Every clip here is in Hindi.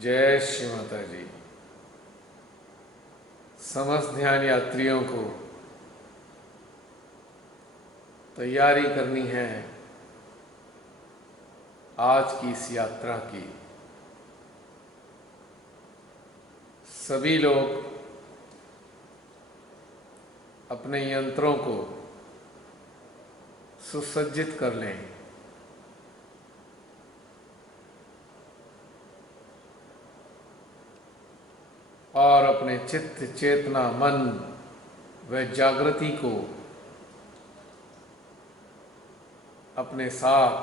जय श्री माता जी। समस्त ध्यान यात्रियों को तैयारी करनी है आज की इस यात्रा की। सभी लोग अपने यंत्रों को सुसज्जित कर लें। और अपने चित्त, चेतना, मन व जागृति को अपने साथ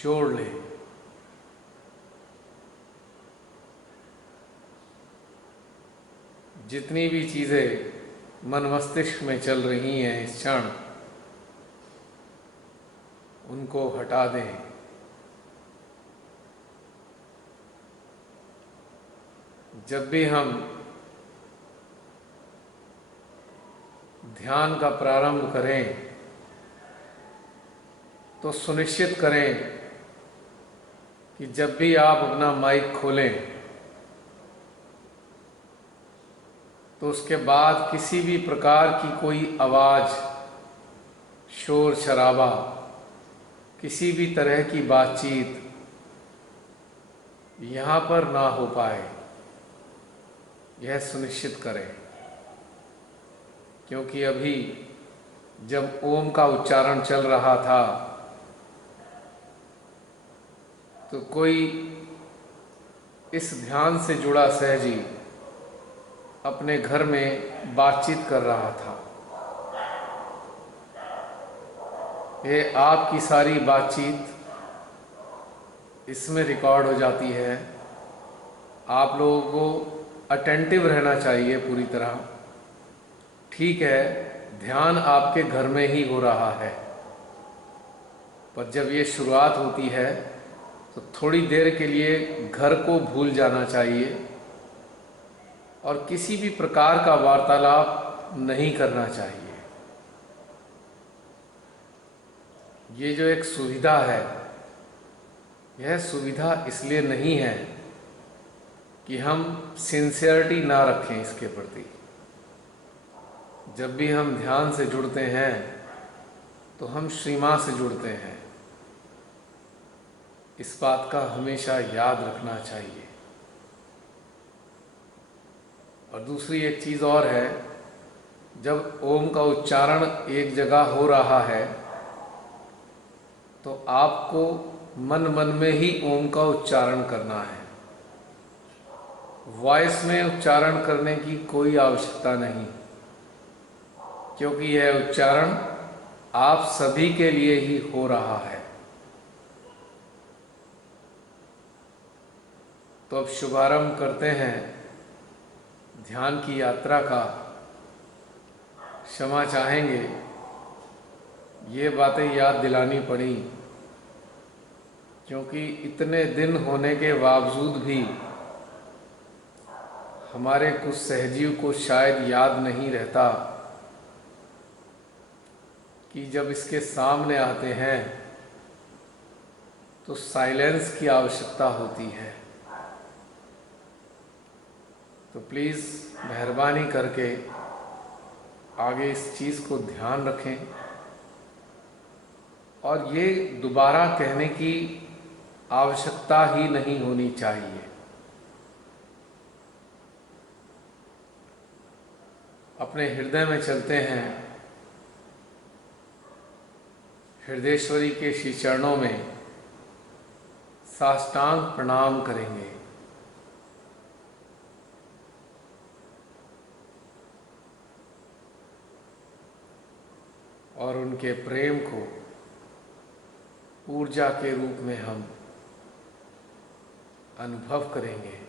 जोड़ लें। जितनी भी चीज़ें मन मस्तिष्क में चल रही हैं इस क्षण, उनको हटा दें। जब भी हम ध्यान का प्रारंभ करें तो सुनिश्चित करें कि जब भी आप अपना माइक खोलें तो उसके बाद किसी भी प्रकार की कोई आवाज़, शोर शराबा, किसी भी तरह की बातचीत यहाँ पर ना हो पाए, यह सुनिश्चित करें। क्योंकि अभी जब ओम का उच्चारण चल रहा था तो कोई इस ध्यान से जुड़ा सहजी अपने घर में बातचीत कर रहा था। ये आपकी सारी बातचीत इसमें रिकॉर्ड हो जाती है। आप लोगों को अटेंटिव रहना चाहिए पूरी तरह। ठीक है, ध्यान आपके घर में ही हो रहा है, पर जब ये शुरुआत होती है तो थोड़ी देर के लिए घर को भूल जाना चाहिए और किसी भी प्रकार का वार्तालाप नहीं करना चाहिए। ये जो एक सुविधा है, यह सुविधा इसलिए नहीं है कि हम सिंसियरिटी ना रखें इसके प्रति। जब भी हम ध्यान से जुड़ते हैं तो हम श्री मां से जुड़ते हैं। इस बात का हमेशा याद रखना चाहिए। और दूसरी एक चीज़ और है, जब ओम का उच्चारण एक जगह हो रहा है तो आपको मन मन में ही ओम का उच्चारण करना है। वॉइस में उच्चारण करने की कोई आवश्यकता नहीं, क्योंकि यह उच्चारण आप सभी के लिए ही हो रहा है। तो अब शुभारंभ करते हैं ध्यान की यात्रा का। क्षमा चाहेंगे, ये बातें याद दिलानी पड़ी, क्योंकि इतने दिन होने के बावजूद भी हमारे कुछ सहजीव को शायद याद नहीं रहता कि जब इसके सामने आते हैं तो साइलेंस की आवश्यकता होती है। तो प्लीज़ मेहरबानी करके आगे इस चीज़ को ध्यान रखें और ये दोबारा कहने की आवश्यकता ही नहीं होनी चाहिए। अपने हृदय में चलते हैं, हृदयेश्वरी के श्री चरणों में साष्टांग प्रणाम करेंगे। और उनके प्रेम को ऊर्जा के रूप में हम अनुभव करेंगे।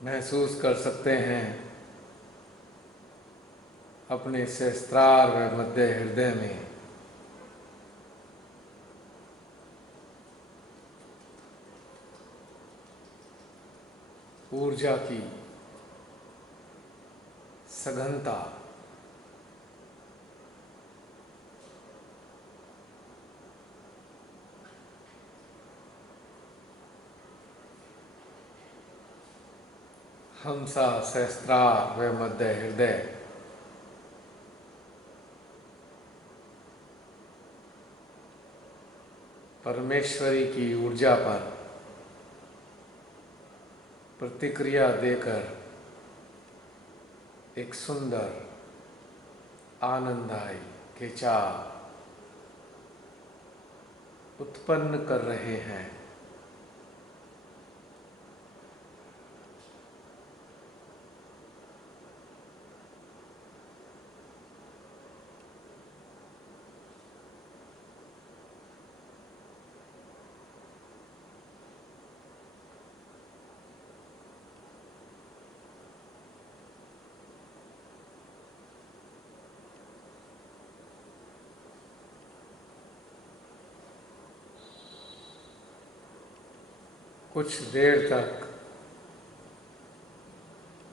महसूस कर सकते हैं अपने सहस्त्रार व मध्य हृदय में ऊर्जा की सघनता। हमसा सहस्त्रार व मध्य हृदय परमेश्वरी की ऊर्जा पर प्रतिक्रिया देकर एक सुंदर आनंददायी खिंचाव उत्पन्न कर रहे हैं। कुछ देर तक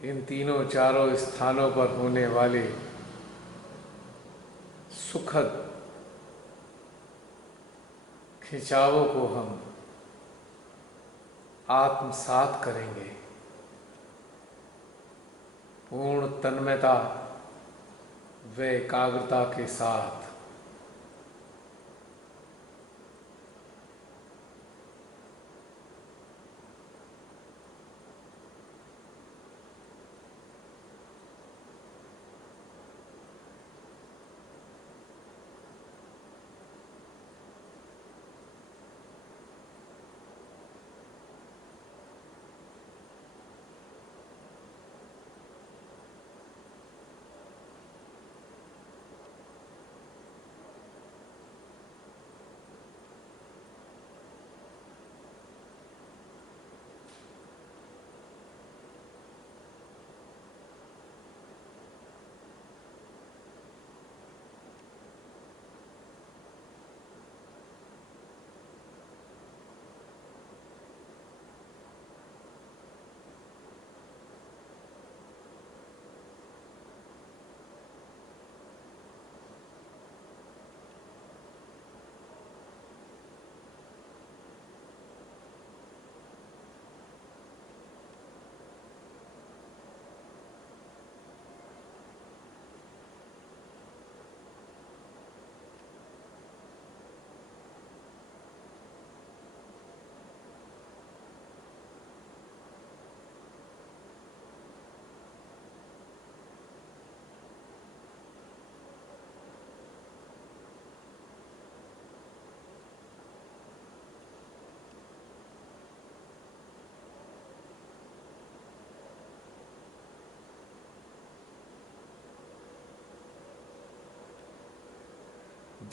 इन तीनों चारों स्थानों पर होने वाले सुखद खिंचावों को हम आत्मसात करेंगे। पूर्ण तन्मयता व एकाग्रता के साथ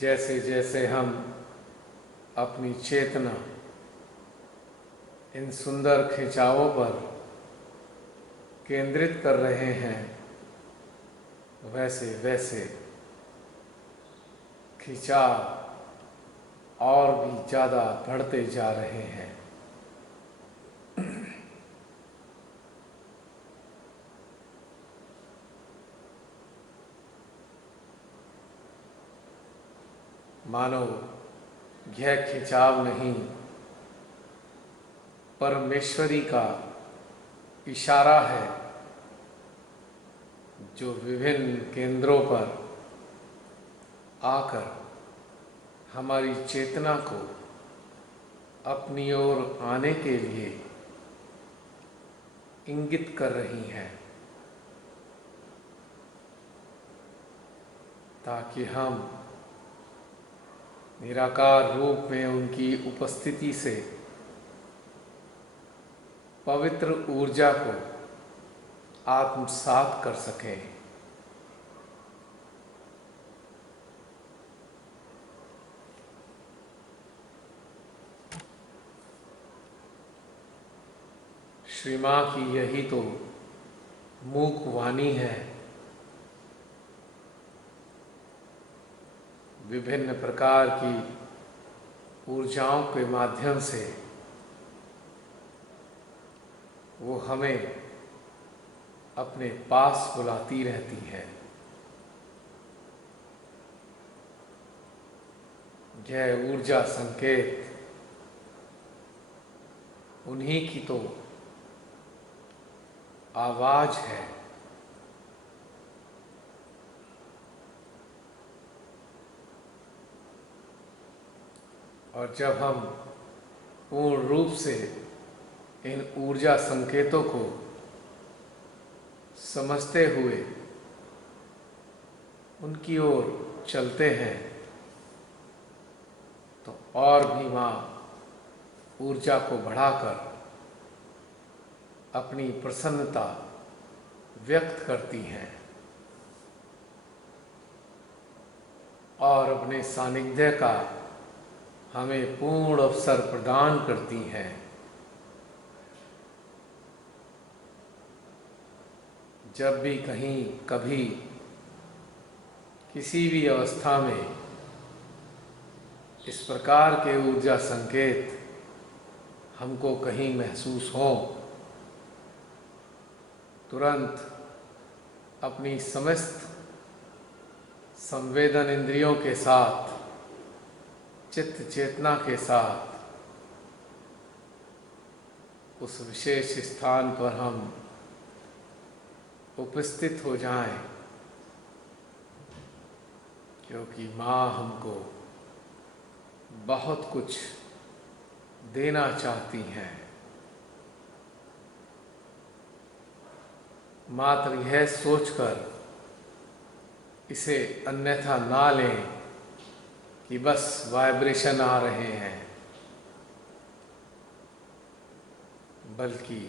जैसे जैसे हम अपनी चेतना इन सुंदर खिंचावों पर केंद्रित कर रहे हैं, वैसे वैसे खिंचाव और भी ज़्यादा बढ़ते जा रहे हैं। मानो यह खिंचाव नहीं, परमेश्वरी का इशारा है जो विभिन्न केंद्रों पर आकर हमारी चेतना को अपनी ओर आने के लिए इंगित कर रही हैं, ताकि हम निराकार रूप में उनकी उपस्थिति से पवित्र ऊर्जा को आत्मसात कर सकें। श्री माँ की यही तो मूक वाणी है। विभिन्न प्रकार की ऊर्जाओं के माध्यम से वो हमें अपने पास बुलाती रहती है। यह ऊर्जा संकेत उन्हीं की तो आवाज है। और जब हम पूर्ण रूप से इन ऊर्जा संकेतों को समझते हुए उनकी ओर चलते हैं तो और भी माँ ऊर्जा को बढ़ाकर अपनी प्रसन्नता व्यक्त करती हैं और अपने सानिध्य का हमें पूर्ण अवसर प्रदान करती हैं। जब भी कहीं कभी किसी भी अवस्था में इस प्रकार के ऊर्जा संकेत हमको कहीं महसूस हों, तुरंत अपनी समस्त संवेदन इंद्रियों के साथ, चित्त चेतना के साथ उस विशेष स्थान पर हम उपस्थित हो जाएं, क्योंकि माँ हमको बहुत कुछ देना चाहती हैं। मात्र यह सोचकर इसे अन्यथा ना लें कि बस वाइब्रेशन आ रहे हैं, बल्कि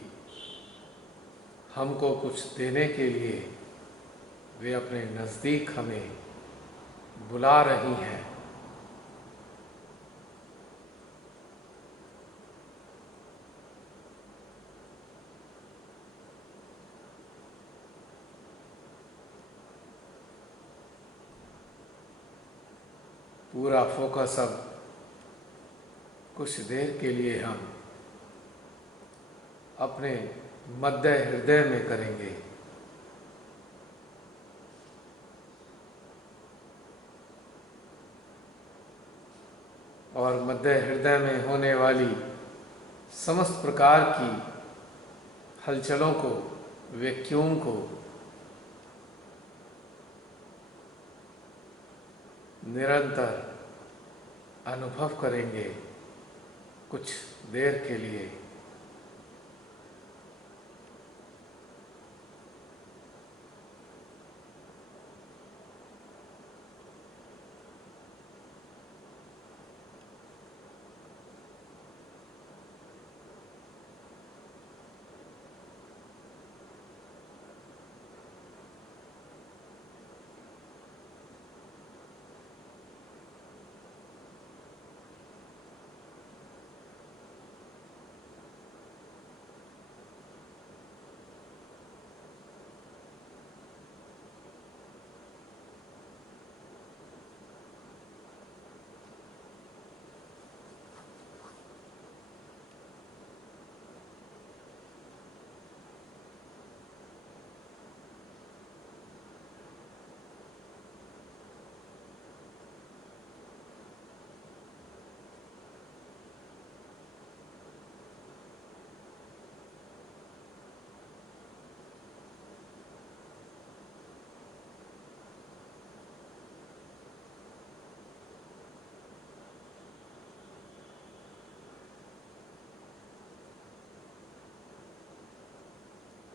हमको कुछ देने के लिए वे अपने नज़दीक हमें बुला रही हैं। पूरा फोकस अब कुछ देर के लिए हम अपने मध्य हृदय में करेंगे। और मध्य हृदय में होने वाली समस्त प्रकार की हलचलों को, वैक्यूम को निरंतर अनुभव करेंगे कुछ देर के लिए।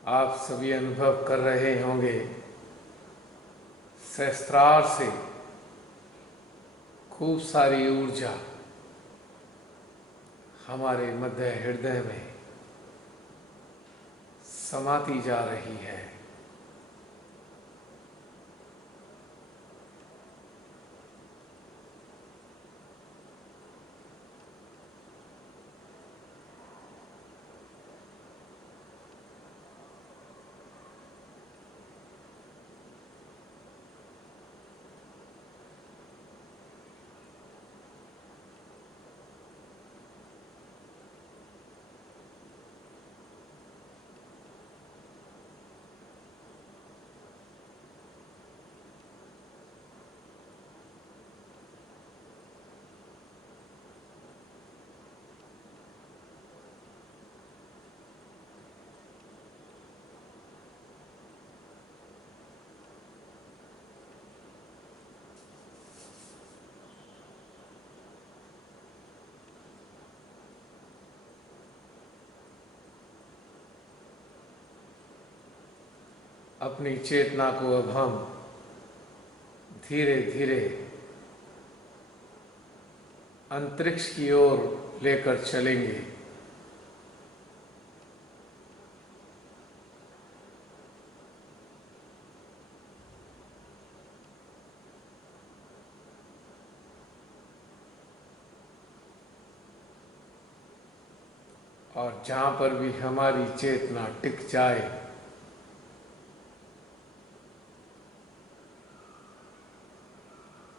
आप सभी अनुभव कर रहे होंगे, सहस्त्रार से खूब सारी ऊर्जा हमारे मध्य हृदय में समाती जा रही है। अपनी चेतना को अब हम धीरे धीरे अंतरिक्ष की ओर लेकर चलेंगे। और जहाँ पर भी हमारी चेतना टिक जाए,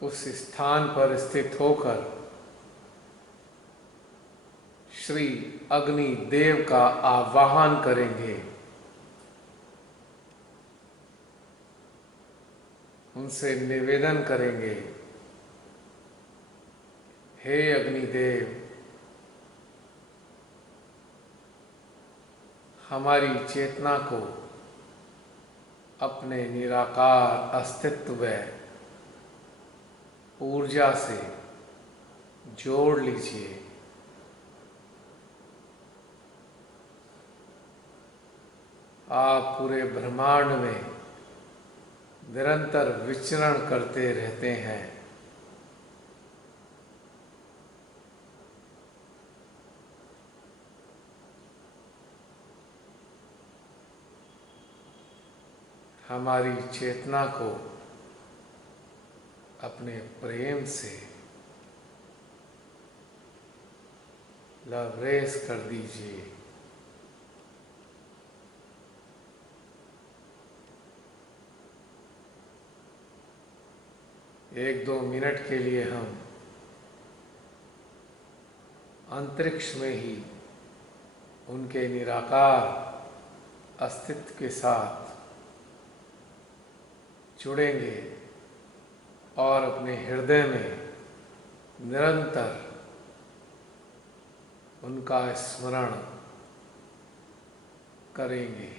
उस स्थान पर स्थित होकर श्री अग्नि देव का आवाहन करेंगे। उनसे निवेदन करेंगे, हे अग्निदेव, हमारी चेतना को अपने निराकार अस्तित्व व ऊर्जा से जोड़ लीजिए। आप पूरे ब्रह्मांड में निरंतर विचरण करते रहते हैं। हमारी चेतना को अपने प्रेम से लबरेज कर दीजिए। एक दो मिनट के लिए हम अंतरिक्ष में ही उनके निराकार अस्तित्व के साथ जुड़ेंगे और अपने हृदय में निरंतर उनका स्मरण करेंगे।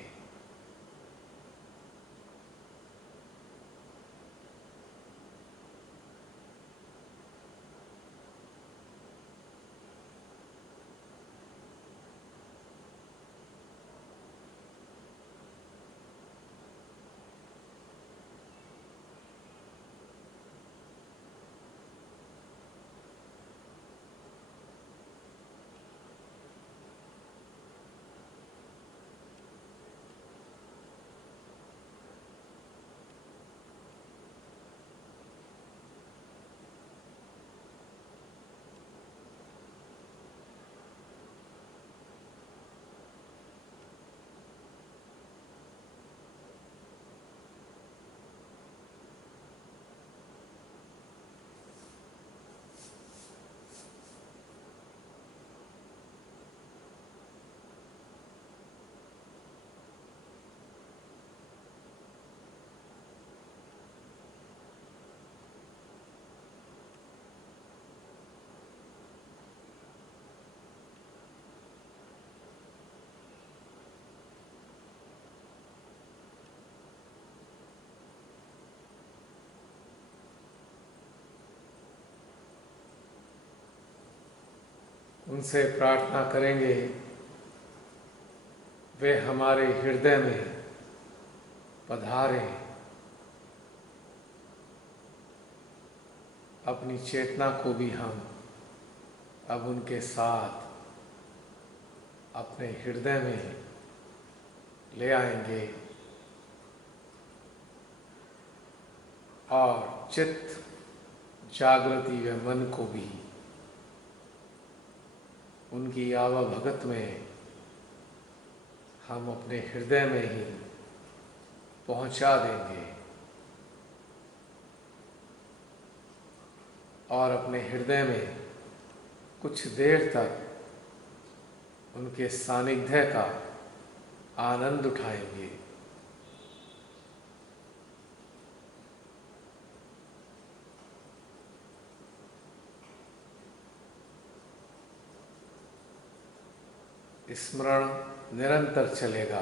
उनसे प्रार्थना करेंगे वे हमारे हृदय में पधारें। अपनी चेतना को भी हम अब उनके साथ अपने हृदय में ले आएंगे और चित्त जागृति व मन को भी उनकी आवाभगत में हम अपने हृदय में ही पहुंचा देंगे और अपने हृदय में कुछ देर तक उनके सानिध्य का आनंद उठाएंगे। स्मरण निरंतर चलेगा।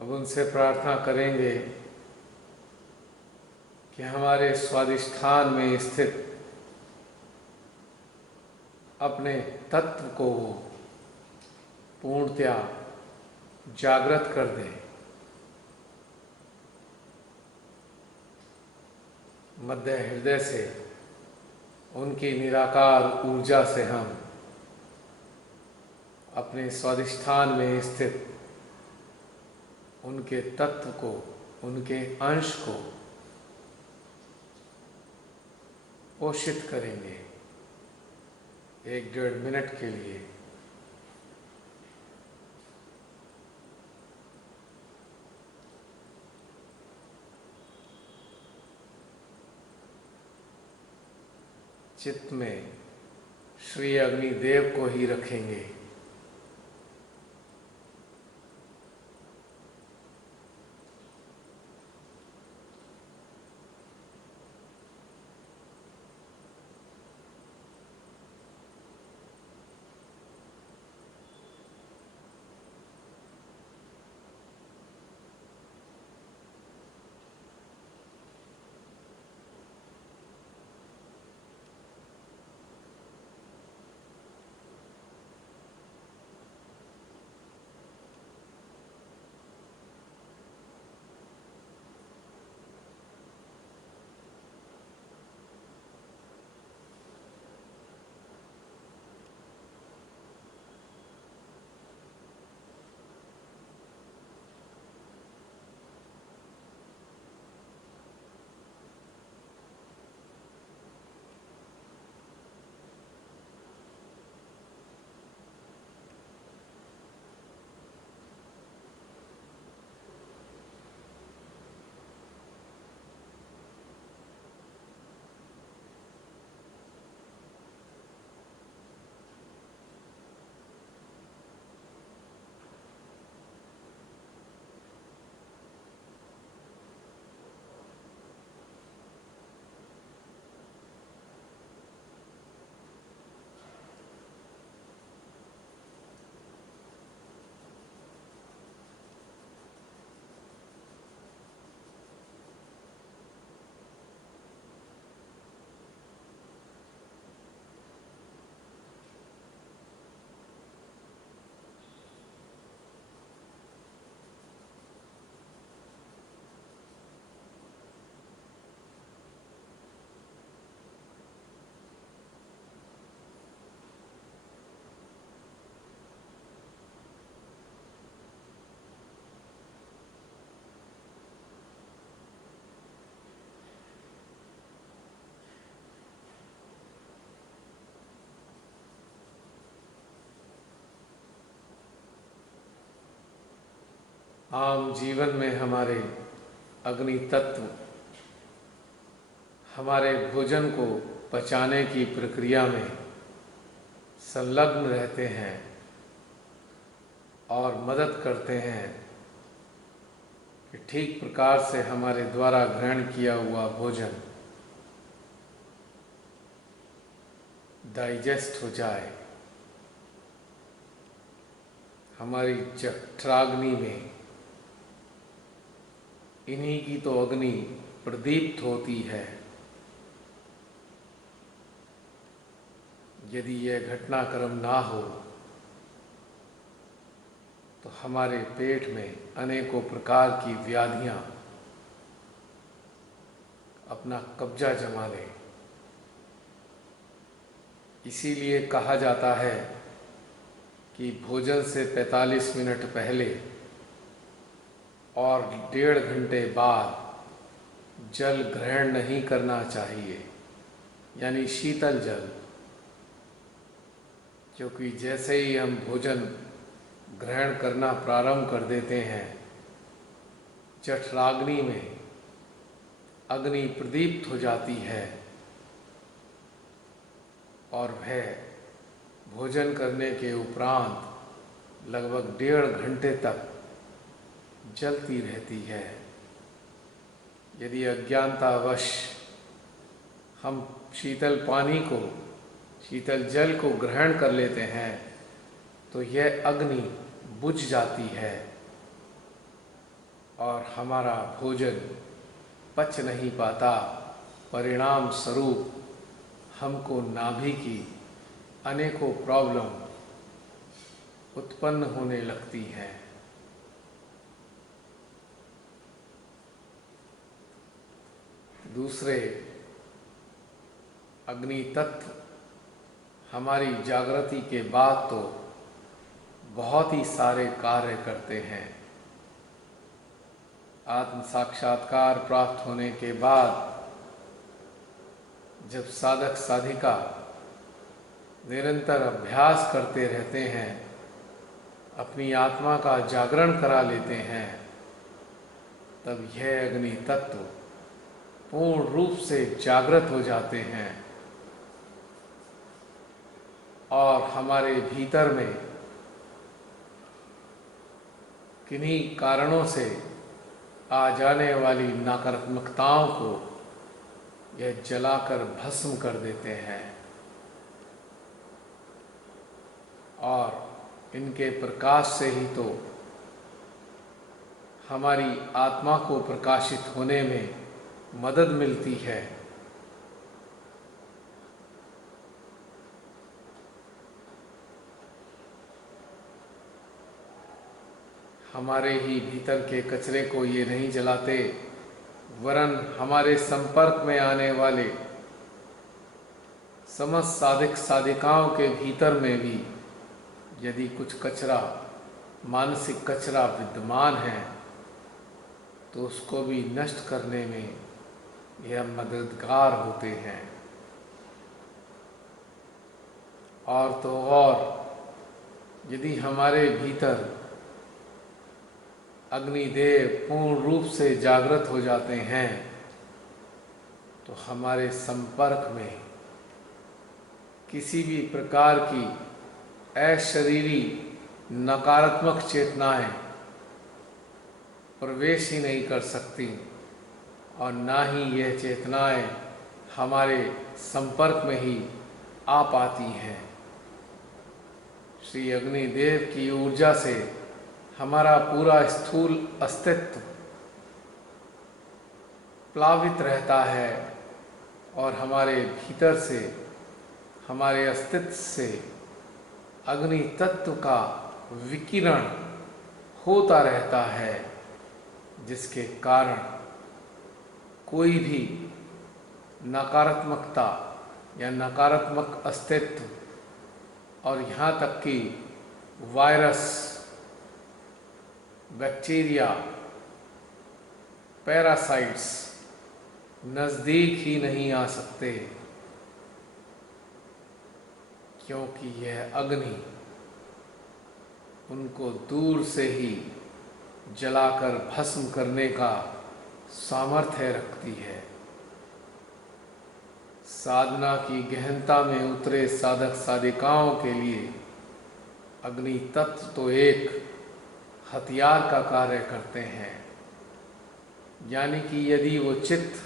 अब उनसे प्रार्थना करेंगे कि हमारे स्वादिष्ठान में स्थित अपने तत्व को वो पूर्णतया जागृत कर दें। मध्य हृदय से उनकी निराकार ऊर्जा से हम अपने स्वादिष्ठान में स्थित उनके तत्व को, उनके अंश को पोषित करेंगे 1-1.5 मिनट के लिए। चित्त में श्री अग्निदेव को ही रखेंगे। आम जीवन में हमारे अग्नि तत्व हमारे भोजन को पचाने की प्रक्रिया में संलग्न रहते हैं और मदद करते हैं कि ठीक प्रकार से हमारे द्वारा ग्रहण किया हुआ भोजन डाइजेस्ट हो जाए, हमारी जठराग्नि में इन्हीं की तो अग्नि प्रदीप्त होती है। यदि यह घटनाक्रम ना हो तो हमारे पेट में अनेकों प्रकार की व्याधियां अपना कब्जा जमा लें। इसीलिए कहा जाता है कि भोजन से 45 मिनट पहले और 1.5 घंटे बाद जल ग्रहण नहीं करना चाहिए, यानी शीतल जल, क्योंकि जैसे ही हम भोजन ग्रहण करना प्रारंभ कर देते हैं जठराग्नि में अग्नि प्रदीप्त हो जाती है और वह भोजन करने के उपरांत लगभग 1.5 घंटे तक जलती रहती है। यदि अज्ञानतावश हम शीतल पानी को, शीतल जल को ग्रहण कर लेते हैं तो यह अग्नि बुझ जाती है और हमारा भोजन पच नहीं पाता, परिणाम स्वरूप हमको नाभि की अनेकों प्रॉब्लम उत्पन्न होने लगती हैं। दूसरे, अग्नि तत्व हमारी जागृति के बाद तो बहुत ही सारे कार्य करते हैं। आत्म साक्षात्कार प्राप्त होने के बाद जब साधक साधिका निरंतर अभ्यास करते रहते हैं, अपनी आत्मा का जागरण करा लेते हैं, तब यह अग्नि तत्व पूर्ण रूप से जागृत हो जाते हैं और हमारे भीतर में किन्हीं कारणों से आ जाने वाली नकारात्मकताओं को यह जलाकर भस्म कर देते हैं और इनके प्रकाश से ही तो हमारी आत्मा को प्रकाशित होने में मदद मिलती है। हमारे ही भीतर के कचरे को ये नहीं जलाते, वरन हमारे संपर्क में आने वाले समस्त साधक साधिकाओं के भीतर में भी यदि कुछ कचरा, मानसिक कचरा विद्यमान है, तो उसको भी नष्ट करने में यह मददगार होते हैं। और तो और यदि हमारे भीतर अग्निदेव पूर्ण रूप से जागृत हो जाते हैं, तो हमारे संपर्क में किसी भी प्रकार की अशरीरी नकारात्मक चेतनाएं प्रवेश ही नहीं कर सकती और ना ही यह चेतनाएं हमारे संपर्क में ही आ पाती हैं। श्री अग्निदेव की ऊर्जा से हमारा पूरा स्थूल अस्तित्व प्लावित रहता है और हमारे भीतर से, हमारे अस्तित्व से अग्नि तत्व का विकिरण होता रहता है, जिसके कारण कोई भी नकारात्मकता या नकारात्मक अस्तित्व और यहाँ तक कि वायरस, बैक्टीरिया, पैरासाइट्स नज़दीक ही नहीं आ सकते, क्योंकि यह अग्नि उनको दूर से ही जलाकर भस्म करने का सामर्थ्य रखती है। साधना की गहनता में उतरे साधक साधिकाओं के लिए अग्नि तत्व तो एक हथियार का कार्य करते हैं। यानी कि यदि वो चित्त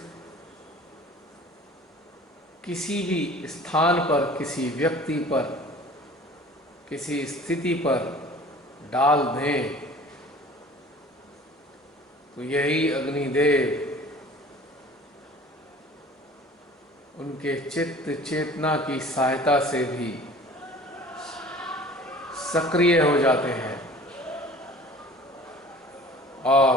किसी भी स्थान पर, किसी व्यक्ति पर, किसी स्थिति पर डाल दें, तो यही अग्निदेव उनके चित्त चेतना की सहायता से भी सक्रिय हो जाते हैं और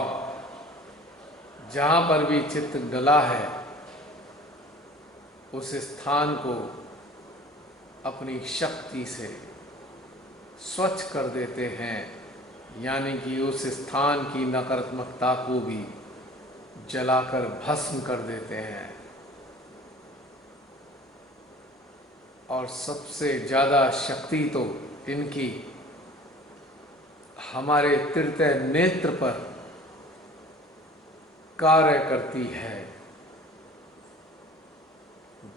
जहाँ पर भी चित्त डला है उस स्थान को अपनी शक्ति से स्वच्छ कर देते हैं। यानी कि उस स्थान की नकारात्मकता को भी जलाकर भस्म कर देते हैं। और सबसे ज़्यादा शक्ति तो इनकी हमारे तृतीय नेत्र पर कार्य करती है।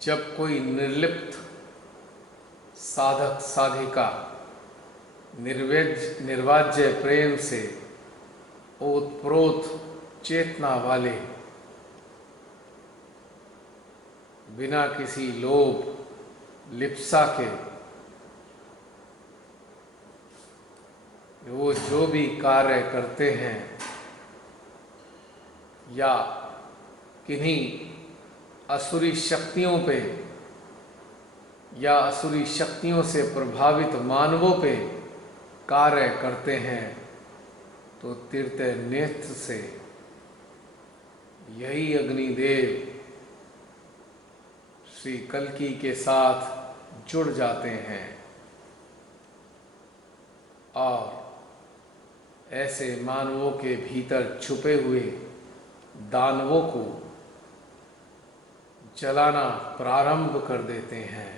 जब कोई निर्लिप्त साधक साधिका निर्वाज्य प्रेम से ओतप्रोत चेतना वाले, बिना किसी लोभ लिप्सा के वो जो भी कार्य करते हैं, या किन्हीं असुरी शक्तियों पे या असुरी शक्तियों से प्रभावित मानवों पे कार्य करते हैं, तो तीर्थ नेत्र से यही अग्निदेव श्री कल्कि के साथ जुड़ जाते हैं और ऐसे मानवों के भीतर छुपे हुए दानवों को जलाना प्रारंभ कर देते हैं।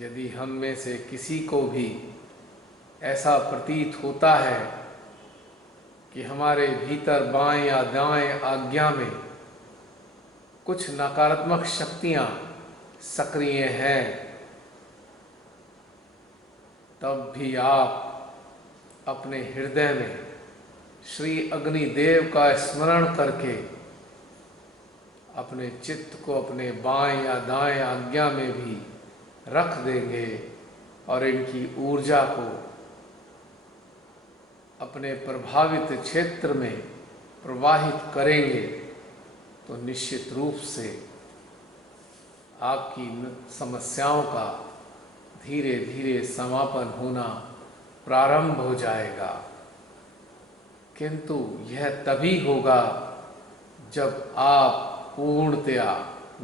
यदि हम में से किसी को भी ऐसा प्रतीत होता है कि हमारे भीतर बाएं या दाएं आज्ञा में कुछ नकारात्मक शक्तियां सक्रिय हैं, तब भी आप अपने हृदय में श्री अग्निदेव का स्मरण करके अपने चित्त को अपने बाएं या दाएं आज्ञा में भी रख देंगे और इनकी ऊर्जा को अपने प्रभावित क्षेत्र में प्रवाहित करेंगे, तो निश्चित रूप से आपकी समस्याओं का धीरे धीरे समापन होना प्रारंभ हो जाएगा। किंतु यह तभी होगा जब आप पूर्णतया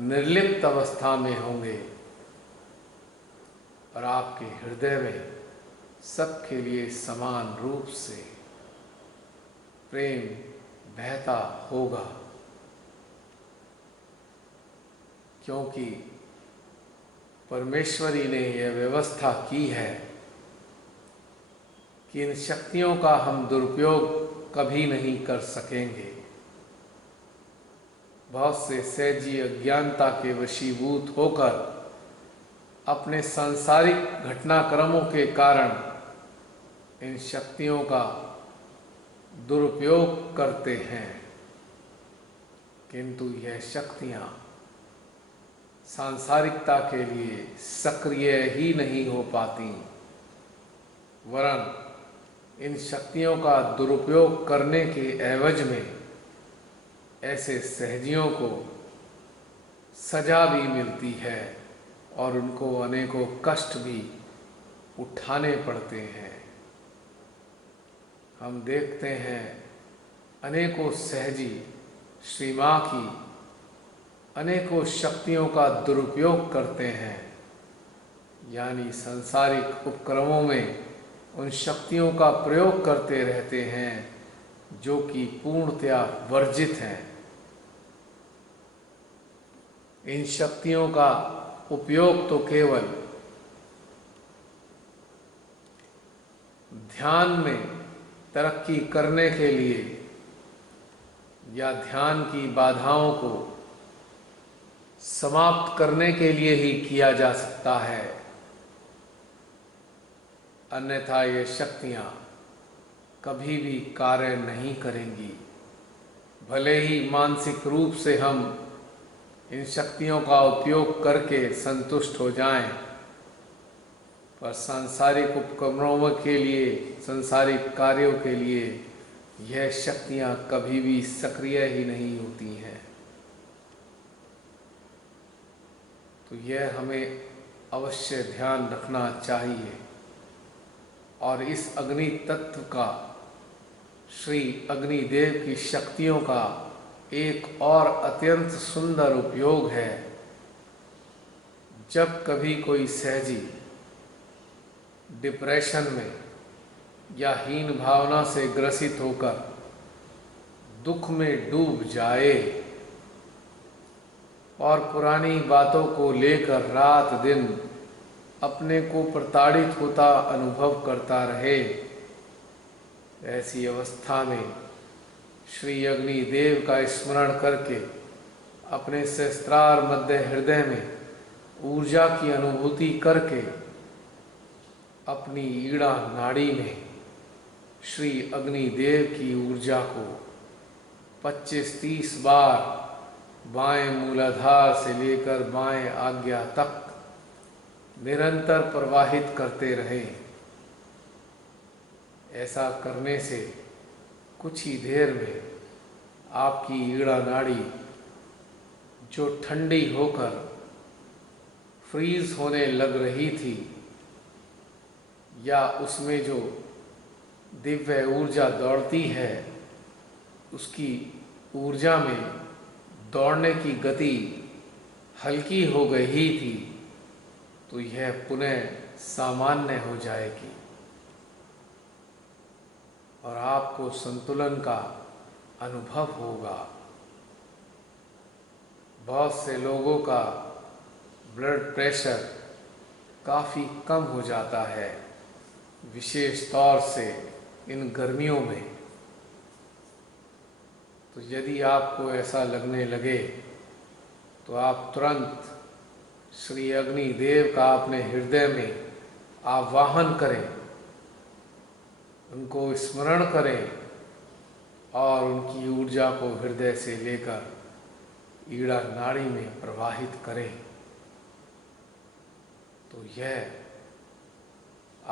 निर्लिप्त अवस्था में होंगे और आपके हृदय में सबके लिए समान रूप से प्रेम बहता होगा, क्योंकि परमेश्वरी ने यह व्यवस्था की है कि इन शक्तियों का हम दुरुपयोग कभी नहीं कर सकेंगे। बहुत से सहजी अज्ञानता के वशीभूत होकर अपने सांसारिक घटनाक्रमों के कारण इन शक्तियों का दुरुपयोग करते हैं, किंतु यह शक्तियां सांसारिकता के लिए सक्रिय ही नहीं हो पाती, वरन इन शक्तियों का दुरुपयोग करने के एवज में ऐसे सहजियों को सजा भी मिलती है और उनको अनेकों कष्ट भी उठाने पड़ते हैं। हम देखते हैं अनेकों सहजी श्री माँ की अनेकों शक्तियों का दुरुपयोग करते हैं, यानी सांसारिक उपक्रमों में उन शक्तियों का प्रयोग करते रहते हैं जो कि पूर्णतया वर्जित हैं। इन शक्तियों का उपयोग तो केवल ध्यान में तरक्की करने के लिए या ध्यान की बाधाओं को समाप्त करने के लिए ही किया जा सकता है, अन्यथा ये शक्तियां कभी भी कार्य नहीं करेंगी। भले ही मानसिक रूप से हम इन शक्तियों का उपयोग करके संतुष्ट हो जाएं, पर सांसारिक उपक्रमों के लिए, सांसारिक कार्यों के लिए यह शक्तियां कभी भी सक्रिय ही नहीं होती हैं। तो यह हमें अवश्य ध्यान रखना चाहिए और इस अग्नि तत्व का, श्री अग्निदेव की शक्तियों का एक और अत्यंत सुंदर उपयोग है। जब कभी कोई सहजी डिप्रेशन में या हीन भावना से ग्रसित होकर दुख में डूब जाए और पुरानी बातों को लेकर रात दिन अपने को प्रताड़ित होता अनुभव करता रहे, ऐसी अवस्था में श्री अग्निदेव का स्मरण करके अपने सहस्त्रार मध्य हृदय में ऊर्जा की अनुभूति करके अपनी ईड़ा नाड़ी में श्री अग्निदेव की ऊर्जा को 25-30 बार बाएं मूलाधार से लेकर बाएं आज्ञा तक निरंतर प्रवाहित करते रहें। ऐसा करने से कुछ ही देर में आपकी ईड़ा नाड़ी जो ठंडी होकर फ्रीज होने लग रही थी, या उसमें जो दिव्य ऊर्जा दौड़ती है, उसकी ऊर्जा में दौड़ने की गति हल्की हो गई थी, तो यह पुनः सामान्य हो जाएगी और आपको संतुलन का अनुभव होगा। बहुत से लोगों का ब्लड प्रेशर काफ़ी कम हो जाता है, विशेष तौर से इन गर्मियों में। तो यदि आपको ऐसा लगने लगे तो आप तुरंत श्री अग्निदेव का अपने हृदय में आवाहन करें, उनको स्मरण करें और उनकी ऊर्जा को हृदय से लेकर ईड़ा नाड़ी में प्रवाहित करें। तो यह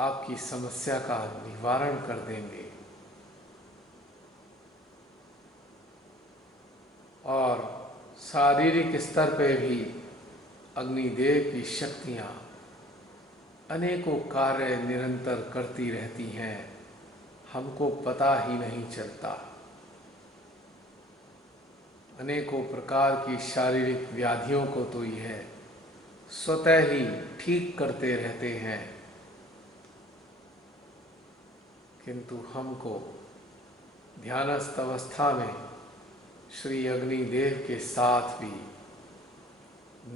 आपकी समस्या का निवारण कर देंगे और शारीरिक स्तर पर भी अग्निदेव की शक्तियाँ अनेकों कार्य निरंतर करती रहती हैं, हमको पता ही नहीं चलता। अनेकों प्रकार की शारीरिक व्याधियों को तो यह स्वतः ही ठीक करते रहते हैं, किंतु हमको ध्यानस्थ अवस्था में श्री अग्निदेव के साथ भी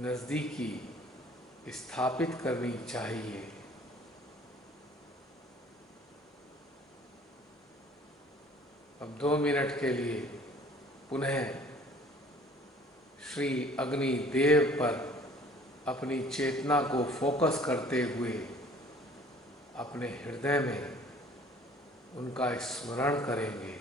नज़दीकी स्थापित करनी चाहिए। अब 2 मिनट के लिए पुनः श्री अग्निदेव पर अपनी चेतना को फोकस करते हुए अपने हृदय में उनका स्मरण करेंगे।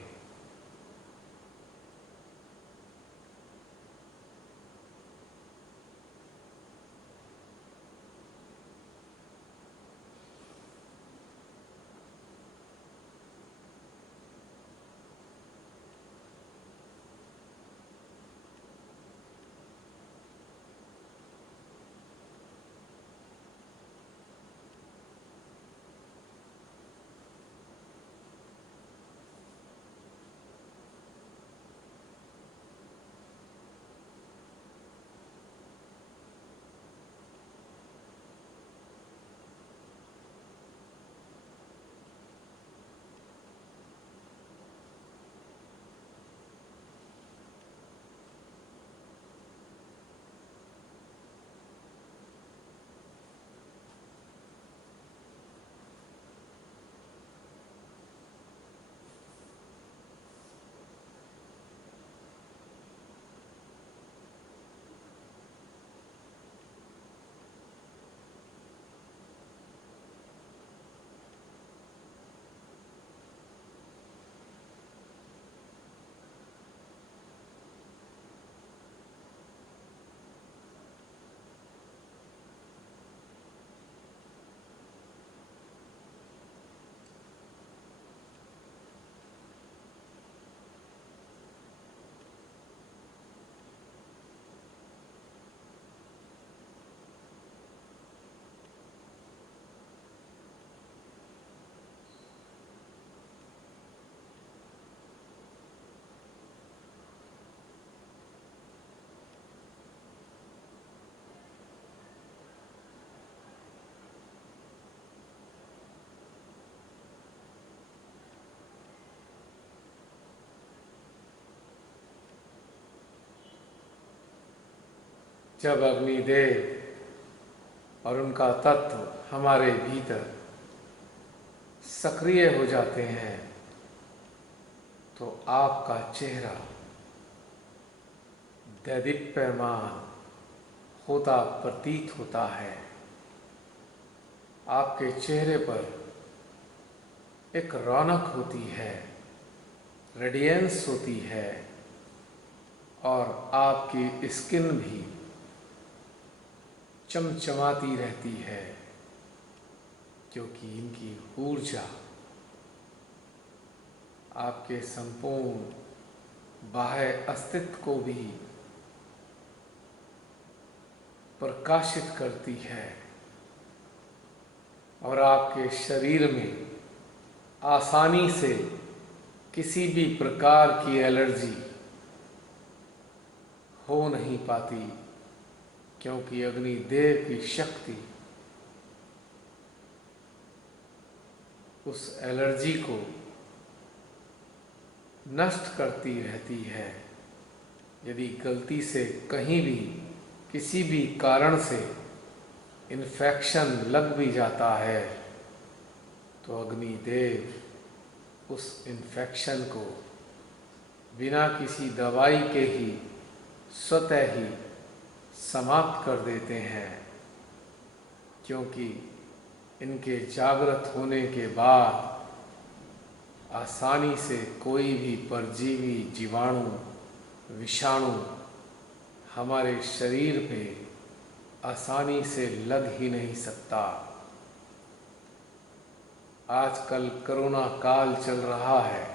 जब अग्निदेव और उनका तत्व हमारे भीतर सक्रिय हो जाते हैं तो आपका चेहरा दैदीप्यमान होता प्रतीत होता है। आपके चेहरे पर एक रौनक होती है, रेडियंस होती है और आपकी स्किन भी चमचमाती रहती है, क्योंकि इनकी ऊर्जा आपके संपूर्ण बाह्य अस्तित्व को भी प्रकाशित करती है और आपके शरीर में आसानी से किसी भी प्रकार की एलर्जी हो नहीं पाती, क्योंकि अग्निदेव की शक्ति उस एलर्जी को नष्ट करती रहती है। यदि गलती से कहीं भी किसी भी कारण से इन्फेक्शन लग भी जाता है तो अग्निदेव उस इन्फेक्शन को बिना किसी दवाई के ही स्वतः ही समाप्त कर देते हैं, क्योंकि इनके जागृत होने के बाद आसानी से कोई भी परजीवी, जीवाणु, विषाणु हमारे शरीर पे आसानी से लग ही नहीं सकता। आजकल कोरोना काल चल रहा है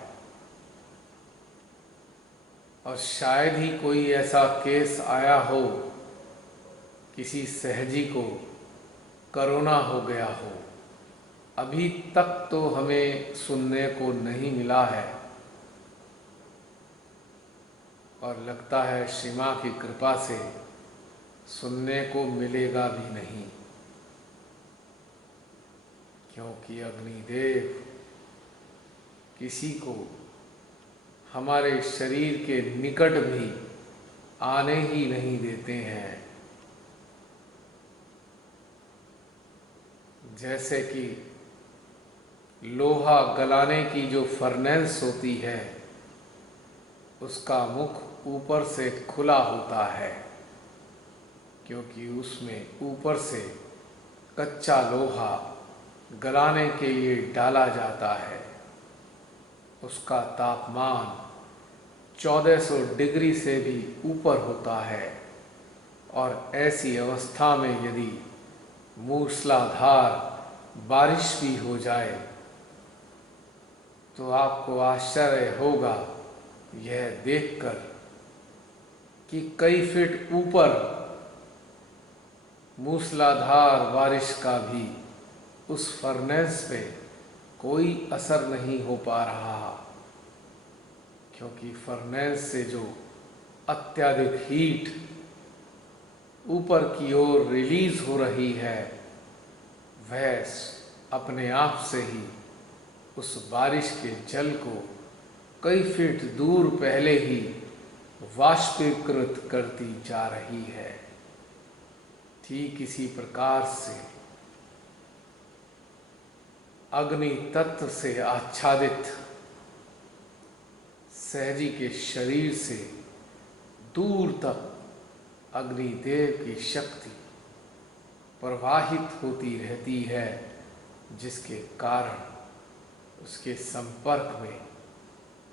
और शायद ही कोई ऐसा केस आया हो किसी सहजी को कोरोना हो गया हो। अभी तक तो हमें सुनने को नहीं मिला है और लगता है श्री मां की कृपा से सुनने को मिलेगा भी नहीं, क्योंकि अग्निदेव किसी को हमारे शरीर के निकट भी आने ही नहीं देते हैं। जैसे कि लोहा गलाने की जो फर्नेस होती है उसका मुख ऊपर से खुला होता है, क्योंकि उसमें ऊपर से कच्चा लोहा गलाने के लिए डाला जाता है। उसका तापमान 1400 डिग्री से भी ऊपर होता है और ऐसी अवस्था में यदि मूसलाधार बारिश भी हो जाए तो आपको आश्चर्य होगा यह देखकर कि कई फीट ऊपर मूसलाधार बारिश का भी उस फर्नेस पे कोई असर नहीं हो पा रहा, क्योंकि फर्नेस से जो अत्यधिक हीट ऊपर की ओर रिलीज हो रही है वह अपने आप से ही उस बारिश के जल को कई फीट दूर पहले ही वाष्पीकृत करती जा रही है। ठीक इसी प्रकार से अग्नि तत्व से आच्छादित सहजी के शरीर से दूर तक अग्निदेव की शक्ति प्रवाहित होती रहती है, जिसके कारण उसके संपर्क में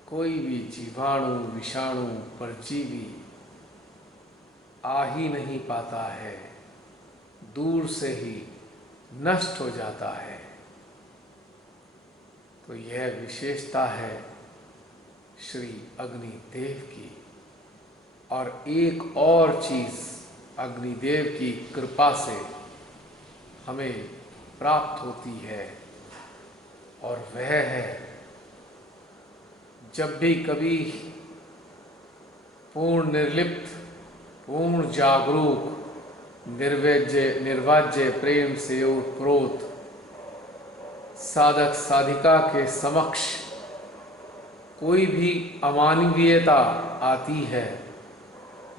कोई भी जीवाणु, विषाणु, परजीवी आ ही नहीं पाता है, दूर से ही नष्ट हो जाता है। तो यह विशेषता है श्री अग्निदेव की। और एक और चीज अग्निदेव की कृपा से हमें प्राप्त होती है और वह है जब भी कभी पूर्ण निर्लिप्त, पूर्ण जागरूक, निर्वाज्य प्रेम से ओतप्रोत साधक साधिका के समक्ष कोई भी अमानवीयता आती है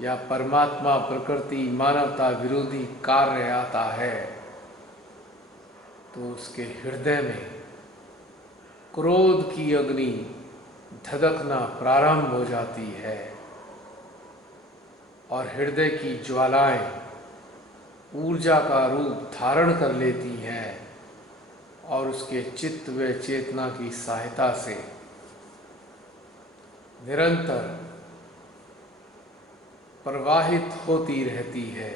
या परमात्मा, प्रकृति, मानवता विरोधी कार्य आता है तो उसके हृदय में क्रोध की अग्नि धधकना प्रारंभ हो जाती है और हृदय की ज्वालाएं ऊर्जा का रूप धारण कर लेती हैं और उसके चित्त व चेतना की सहायता से निरंतर प्रवाहित होती रहती है।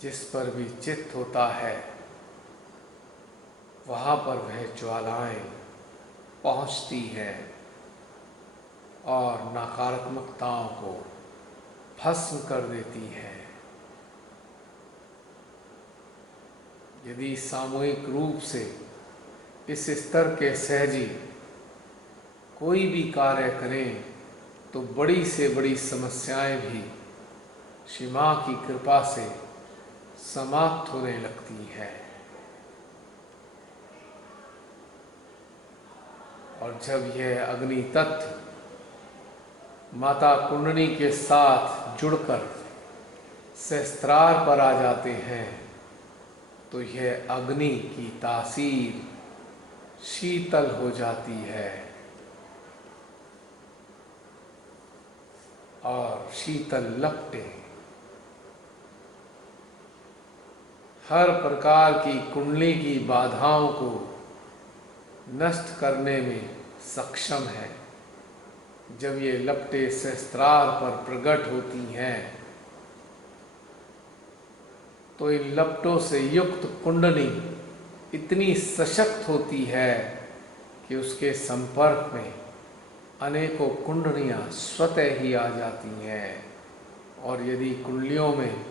जिस पर भी चित्त होता है वहाँ पर वह ज्वालाएं पहुंचती है और नकारात्मकताओं को भस्म कर देती है। यदि सामूहिक रूप से इस स्तर के सहजी कोई भी कार्य करें तो बड़ी से बड़ी समस्याएं भी श्री मां की कृपा से समाप्त होने लगती है। और जब यह अग्नि तत्व माता कुंडली के साथ जुड़कर सहस्त्रार पर आ जाते हैं तो यह अग्नि की तासीर शीतल हो जाती है और शीतल लपटें हर प्रकार की कुंडली की बाधाओं को नष्ट करने में सक्षम है। जब ये लपटें सहस्त्रार पर प्रकट होती हैं तो इन लपटों से युक्त कुंडली इतनी सशक्त होती है कि उसके संपर्क में अनेकों कुंडलियां स्वतः ही आ जाती हैं। और यदि कुंडलियों में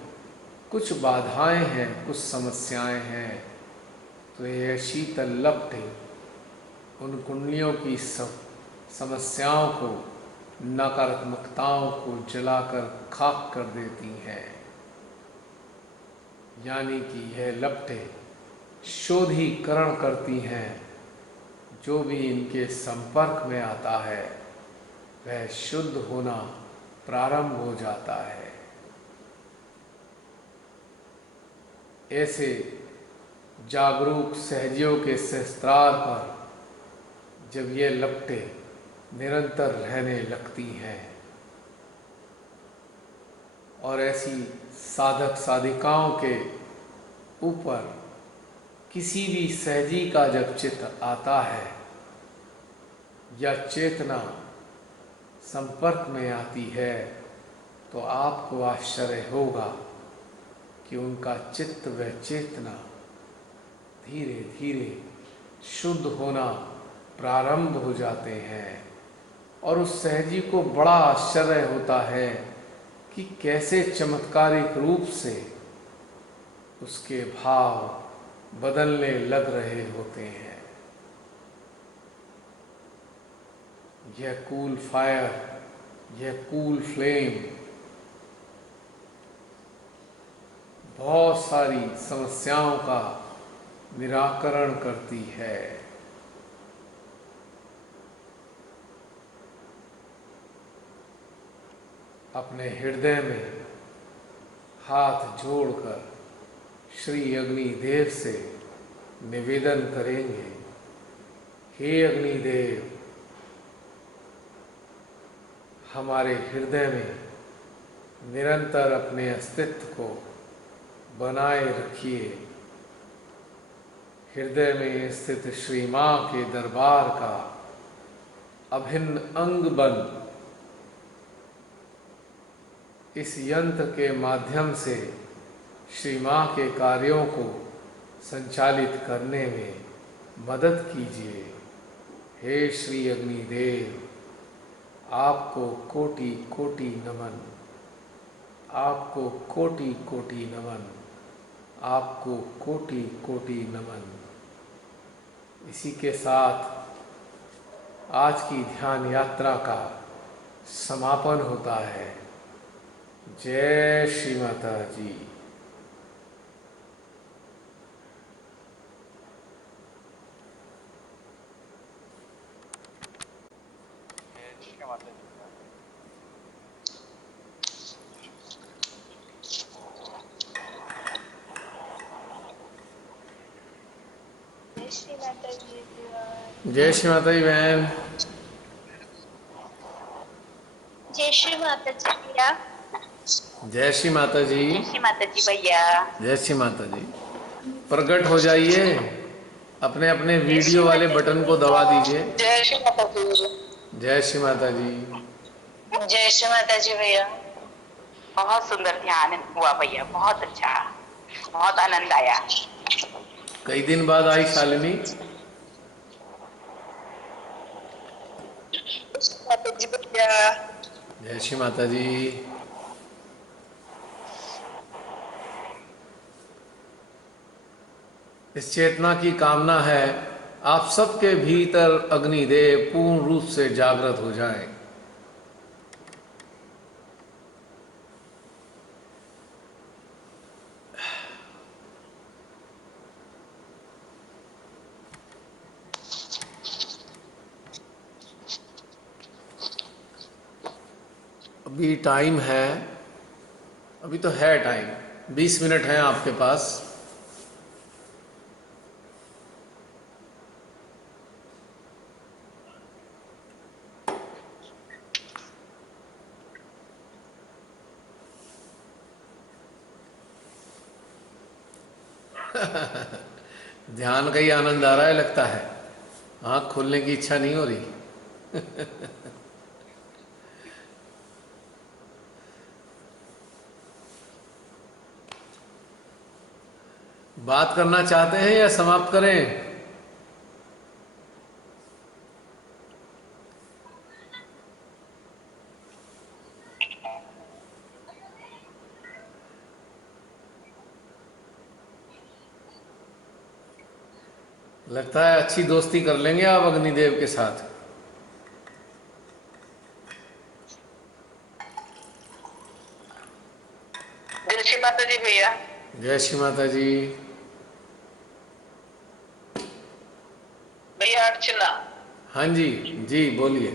कुछ बाधाएं हैं, कुछ समस्याएं हैं, तो यह शीतल लपटें उन कुंडलियों की समस्याओं को, नकारात्मकताओं को जलाकर खाक कर देती हैं। यानी कि यह लपटें शोधीकरण करती हैं। जो भी इनके संपर्क में आता है वह शुद्ध होना प्रारंभ हो जाता है। ऐसे जागरूक सहजियों के सहस्त्रार पर जब ये लपटें निरंतर रहने लगती हैं और ऐसी साधक साधिकाओं के ऊपर किसी भी सहजी का जब चित्त आता है या चेतना संपर्क में आती है तो आपको आश्चर्य होगा कि उनका चित्त व चेतना धीरे धीरे शुद्ध होना प्रारंभ हो जाते हैं। और उस सहजी को बड़ा आश्चर्य होता है कि कैसे चमत्कारिक रूप से उसके भाव बदलने लग रहे होते हैं। यह कूल फायर, यह कूल फ्लेम बहुत सारी समस्याओं का निराकरण करती है। अपने हृदय में हाथ जोड़कर श्री अग्निदेव से निवेदन करेंगे, हे अग्निदेव, हमारे हृदय में निरंतर अपने अस्तित्व को बनाए रखिए। हृदय में स्थित श्री मां के दरबार का अभिन्न अंग बन इस यंत्र के माध्यम से श्री मां के कार्यों को संचालित करने में मदद कीजिए। हे श्री अग्निदेव, आपको कोटि कोटि नमन, आपको कोटि कोटि नमन, आपको कोटि कोटि नमन। इसी के साथ आज की ध्यान यात्रा का समापन होता है। जय श्री माता जी। जय श्री माता जी बहन। जय श्री माता जी भैया। जय श्री माता जी। जय श्री माता जी भैया। जय श्री माता जी। प्रकट हो जाइए, अपने अपने वीडियो वाले बटन को दबा दीजिए। जय श्री माता जी। जय श्री माता जी। जय श्री माता जी भैया। बहुत सुंदर ध्यान हुआ भैया, बहुत अच्छा, बहुत आनंद आया। कई दिन बाद आई शालिनी। माता जी भैया। जय श्री माता जी। इस चेतना की कामना है आप सबके भीतर अग्निदेव पूर्ण रूप से जागृत हो जाएं। अभी टाइम है, अभी तो है टाइम, 20 मिनट हैं आपके पास। ध्यान का ही आनंद आ रहा है लगता है, आँख खोलने की इच्छा नहीं हो रही। बात करना चाहते हैं या समाप्त करें? लगता है अच्छी दोस्ती कर लेंगे आप अग्निदेव के साथ। जय श्री माता जी भैया। जय श्री माता जी। भैया अर्चना। हाँ जी, जी बोलिए।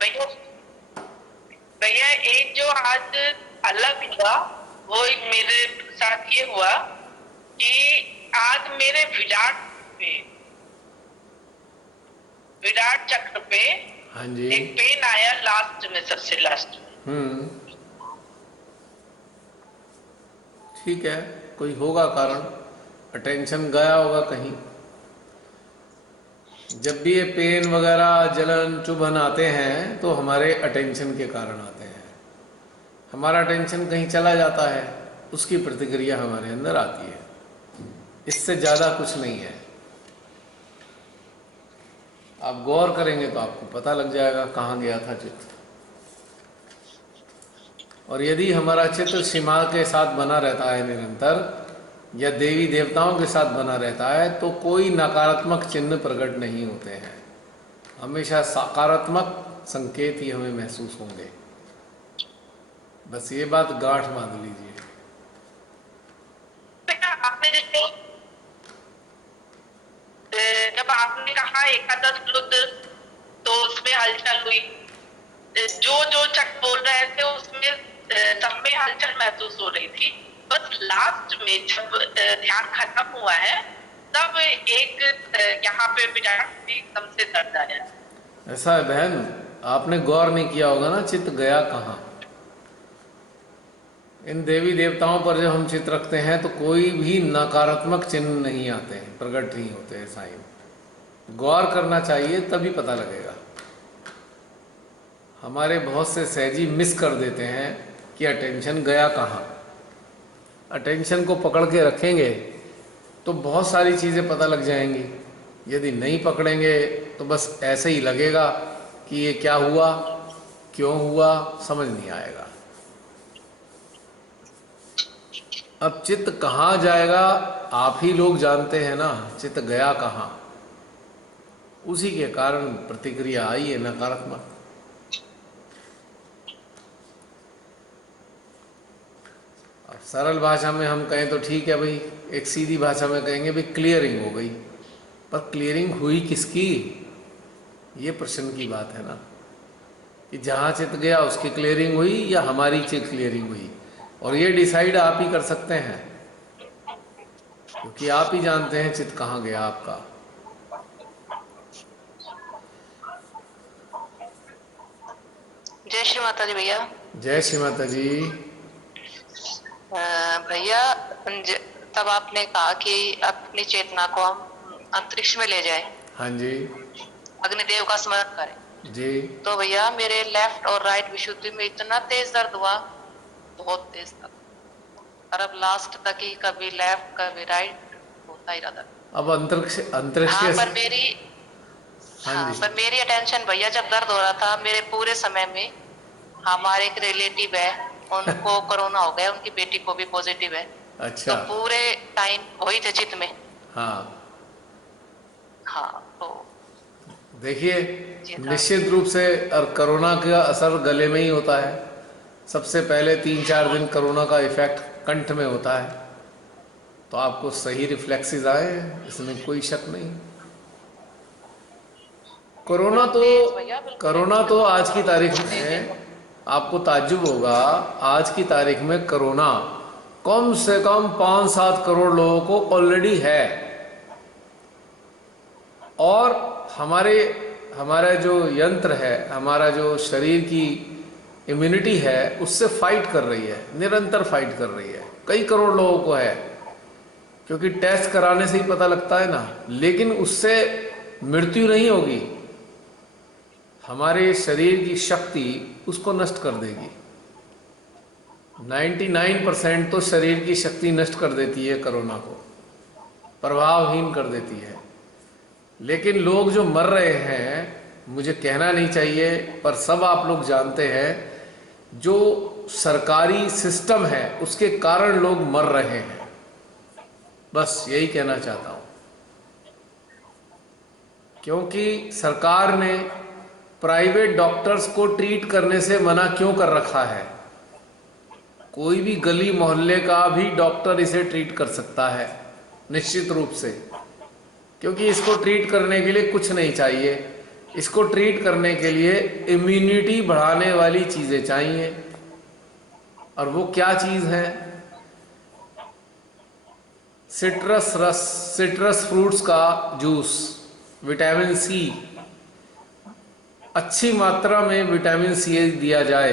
भैया भैया एक जो आज अलग हुआ वो एक मेरे साथ ये हुआ कि आज मेरे विराट चक्र पे हाँ जी। एक पेन आया लास्ट में, सबसे लास्ट में। ठीक है, कोई होगा कारण, अटेंशन गया होगा कहीं। जब भी ये पेन वगैरह जलन चुभन आते हैं तो हमारे अटेंशन के कारण आते हैं। हमारा अटेंशन कहीं चला जाता है, उसकी प्रतिक्रिया हमारे अंदर आती है, इससे ज़्यादा कुछ नहीं है। आप गौर करेंगे तो आपको पता लग जाएगा कहाँ गया था चित्त। और यदि हमारा चित्त सीमा के साथ बना रहता है निरंतर, या देवी देवताओं के साथ बना रहता है, तो कोई नकारात्मक चिन्ह प्रकट नहीं होते हैं। हमेशा सकारात्मक संकेत ही हमें महसूस होंगे। बस ये बात गांठ बांध लीजिए। आपने जब आपने कहा एकादश रुद्र, तो उसमें हलचल हुई। जो जो चक बोल रहे थे उसमें सब में हलचल महसूस हो रही थी। बस लास्ट में जब ध्यान खत्म हुआ है तब एक यहाँ पे विराट एकदम से दर्द आया। ऐसा है बहन, आपने गौर नहीं किया होगा ना चित्त गया कहाँ। इन देवी देवताओं पर जब हम चित्त रखते हैं तो कोई भी नकारात्मक चिन्ह नहीं आते हैं, प्रकट नहीं होते हैं साइन। गौर करना चाहिए तभी पता लगेगा। हमारे बहुत से सहजी मिस कर देते हैं कि अटेंशन गया कहाँ। अटेंशन को पकड़ के रखेंगे तो बहुत सारी चीज़ें पता लग जाएंगी। यदि नहीं पकड़ेंगे तो बस ऐसे ही लगेगा कि ये क्या हुआ, क्यों हुआ, समझ नहीं आएगा। अब चित्त कहाँ जाएगा आप ही लोग जानते हैं ना, चित्त गया कहाँ, उसी के कारण प्रतिक्रिया आई है नकारात्मक। अब सरल भाषा में हम कहें तो ठीक है भाई, एक सीधी भाषा में कहेंगे भाई क्लियरिंग हो गई। पर क्लियरिंग हुई किसकी, ये प्रश्न की बात है ना, कि जहाँ चित्त गया उसकी क्लियरिंग हुई या हमारी चित्त क्लियरिंग हुई। और ये डिसाइड आप ही कर सकते हैं, क्योंकि आप ही जानते हैं चित्त कहाँ गया आपका। जय श्री माता जी भैया। जय श्री माता जी। भैया तब आपने कहा कि अपनी चेतना को हम अंतरिक्ष में ले जाए, हाँ जी। अग्निदेव का स्मरण करें जी। तो भैया मेरे लेफ्ट और राइट विशुद्धि में इतना तेज दर्द हुआ, बहुत तेज दर्द। और अब लास्ट तक ही कभी लेफ्ट कभी राइट होता ही रहा। अब अंतरिक्ष अंतरिक्ष हाँ, के पर मेरी हाँ हाँ, जी। पर मेरी अटेंशन भैया जब दर्द हो रहा था मेरे पूरे समय में, हमारे एक रिलेटिव है, उनको कोरोना हो गया, उनकी बेटी को भी पॉजिटिव है। तो अच्छा। पूरे टाइम वही थे चित में। हाँ, हाँ, तो देखिए, ये था। निश्चित रूप से और कोरोना का असर गले में ही होता है। सबसे पहले 3-4 दिन कोरोना का इफेक्ट कंठ में होता है, तो आपको सही रिफ्लेक्सेस आए हैं, इसमें कोई शक नहीं। कोरोना बड़ा तो तेज भैया, बिल्कुल कोरोना तो एकदम आज की तारीख बहुत तेज में, है। आपको ताज्जुब होगा, आज की तारीख में कोरोना कम से कम 5-7 करोड़ लोगों को ऑलरेडी है। और हमारे हमारा जो यंत्र है, हमारा जो शरीर की इम्यूनिटी है, उससे फाइट कर रही है, निरंतर फाइट कर रही है। कई करोड़ लोगों को है, क्योंकि टेस्ट कराने से ही पता लगता है ना। लेकिन उससे मृत्यु नहीं होगी, हमारे शरीर की शक्ति उसको नष्ट कर देगी। 99% तो शरीर की शक्ति नष्ट कर देती है, कोरोना को प्रभावहीन कर देती है। लेकिन लोग जो मर रहे हैं, मुझे कहना नहीं चाहिए, पर सब आप लोग जानते हैं, जो सरकारी सिस्टम है उसके कारण लोग मर रहे हैं। बस यही कहना चाहता हूँ, क्योंकि सरकार ने प्राइवेट डॉक्टर्स को ट्रीट करने से मना क्यों कर रखा है। कोई भी गली मोहल्ले का भी डॉक्टर इसे ट्रीट कर सकता है निश्चित रूप से, क्योंकि इसको ट्रीट करने के लिए कुछ नहीं चाहिए। इसको ट्रीट करने के लिए इम्यूनिटी बढ़ाने वाली चीज़ें चाहिए। और वो क्या चीज़ है? सिट्रस रस, सिट्रस फ्रूट्स का जूस, विटामिन सी, अच्छी मात्रा में विटामिन सी दिया जाए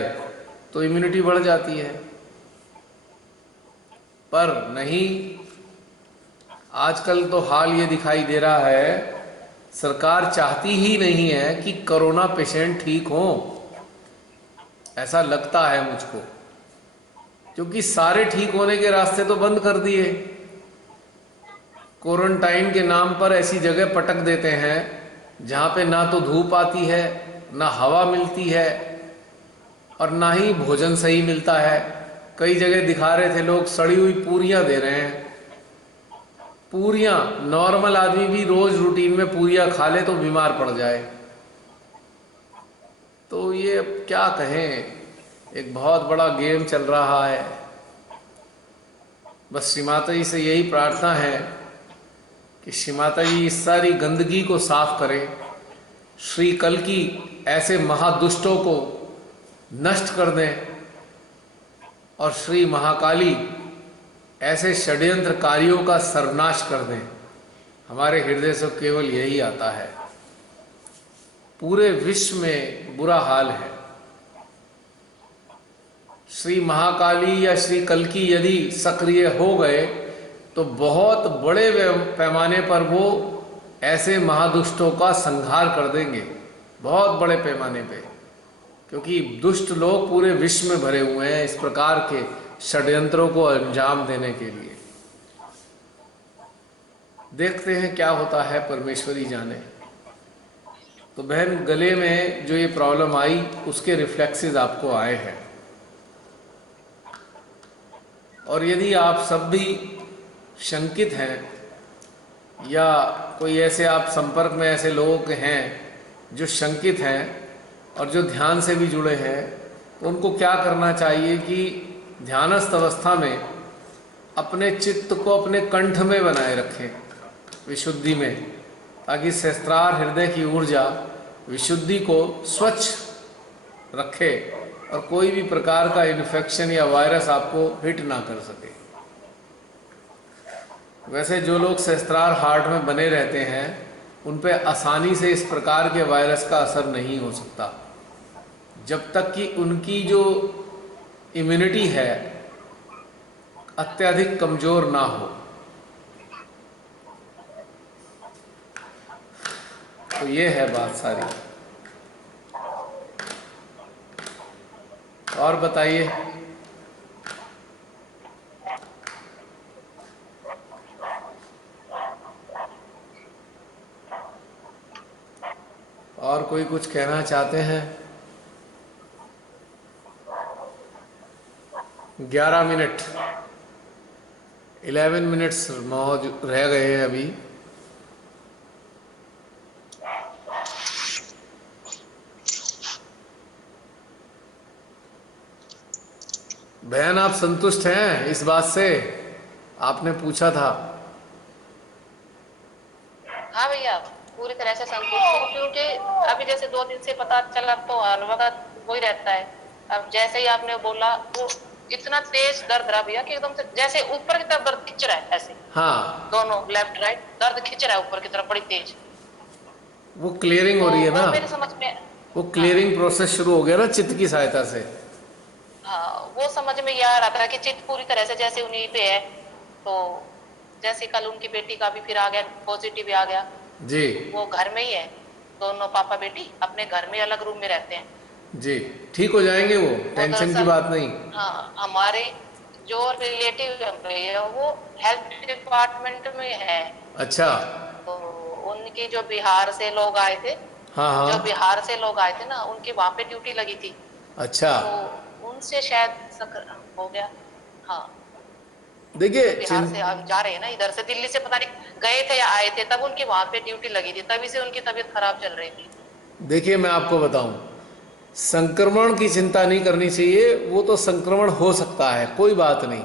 तो इम्यूनिटी बढ़ जाती है। पर नहीं, आजकल तो हाल ये दिखाई दे रहा है, सरकार चाहती ही नहीं है कि कोरोना पेशेंट ठीक हो। ऐसा लगता है मुझको, क्योंकि सारे ठीक होने के रास्ते तो बंद कर दिए। क्वारंटाइन के नाम पर ऐसी जगह पटक देते हैं जहाँ पे ना तो धूप आती है, ना हवा मिलती है, और ना ही भोजन सही मिलता है। कई जगह दिखा रहे थे लोग सड़ी हुई पूरियां दे रहे हैं। पूरियां, नॉर्मल आदमी भी रोज रूटीन में पूरियां खा ले तो बीमार पड़ जाए। तो ये अब क्या कहें, एक बहुत बड़ा गेम चल रहा है। बस श्री माता जी से यही प्रार्थना है कि श्री माता जी इस सारी गंदगी को साफ करें, श्री कल की ऐसे महादुष्टों को नष्ट कर दें, और श्री महाकाली ऐसे षड्यंत्रकारियों का सर्वनाश कर दें। हमारे हृदय से केवल यही आता है। पूरे विश्व में बुरा हाल है। श्री महाकाली या श्री कल्कि यदि सक्रिय हो गए तो बहुत बड़े पैमाने पर वो ऐसे महादुष्टों का संहार कर देंगे, बहुत बड़े पैमाने पे, क्योंकि दुष्ट लोग पूरे विश्व में भरे हुए हैं इस प्रकार के षड्यंत्रों को अंजाम देने के लिए। देखते हैं क्या होता है, परमेश्वरी जाने। तो बहन, गले में जो ये प्रॉब्लम आई उसके रिफ्लेक्सेस आपको आए हैं, और यदि आप सब भी शंकित हैं या कोई ऐसे आप संपर्क में ऐसे लोगों के हैं जो शंकित हैं और जो ध्यान से भी जुड़े हैं, तो उनको क्या करना चाहिए कि ध्यानस्थ अवस्था में अपने चित्त को अपने कंठ में बनाए रखें, विशुद्धि में, ताकि सहस्त्रार हृदय की ऊर्जा विशुद्धि को स्वच्छ रखे और कोई भी प्रकार का इन्फेक्शन या वायरस आपको हिट ना कर सके। वैसे जो लोग सहस्त्रार हार्ट में बने रहते हैं उन पे आसानी से इस प्रकार के वायरस का असर नहीं हो सकता, जब तक कि उनकी जो इम्यूनिटी है अत्यधिक कमजोर ना हो। तो ये है बात सारी। और बताइए। और कोई कुछ कहना चाहते हैं? 11 मिनट, 11 मिनट्स मौज रह गए हैं अभी। बहन, आप संतुष्ट हैं इस बात से? आपने पूछा था। हाँ भैया, पूरी तरह से संतुष्ट हूँ, क्योंकि अभी जैसे 2 दिन से पता चला तो हर वक्त वही रहता है। अब जैसे ही आपने बोला वो इतना तेज दर्द रहा भैया कि एकदम से जैसे ऊपर की तरफ दर्द खिंच रहा है ऐसे। हाँ, दोनों लेफ्ट राइट दर्द खिंच रहा है ऊपर की तरफ बड़ी तेज। वो क्लियरिंग हो रही है तो ना, वो मेरे समझ में, वो क्लियरिंग प्रोसेस शुरू हो गया ना चित्त की सहायता से। हाँ वो समझ में ये आ रहा था कि चित्त पूरी तरह से जैसे उन्हीं पे है। तो जैसे कल उनकी बेटी का भी फिर आ गया, पॉजिटिव आ गया। जी वो घर में ही है, दोनों पापा बेटी अपने घर में अलग रूम में रहते हैं। जी, ठीक हो जाएंगे वो, वो टेंशन की दरअसल, बात नहीं। हाँ हमारे जो रिलेटिव है वो हेल्थ डिपार्टमेंट में है। अच्छा, तो उनके जो बिहार से लोग आए थे, हाँ जो हाँ, बिहार से लोग आए थे ना, उनकी वहां पे ड्यूटी लगी थी। अच्छा। तो उनसे शायद हो गया। हाँ, देखिए बिहार से अब जा रहे हैं ना, इधर से दिल्ली से पता नहीं गए थे या आए थे, तब उनकी वहां पे ड्यूटी लगी थी, तभी से उनकी तबीयत खराब चल रही थी। देखिए मैं आपको बताऊं, संक्रमण की चिंता नहीं करनी चाहिए। वो तो संक्रमण हो सकता है, कोई बात नहीं,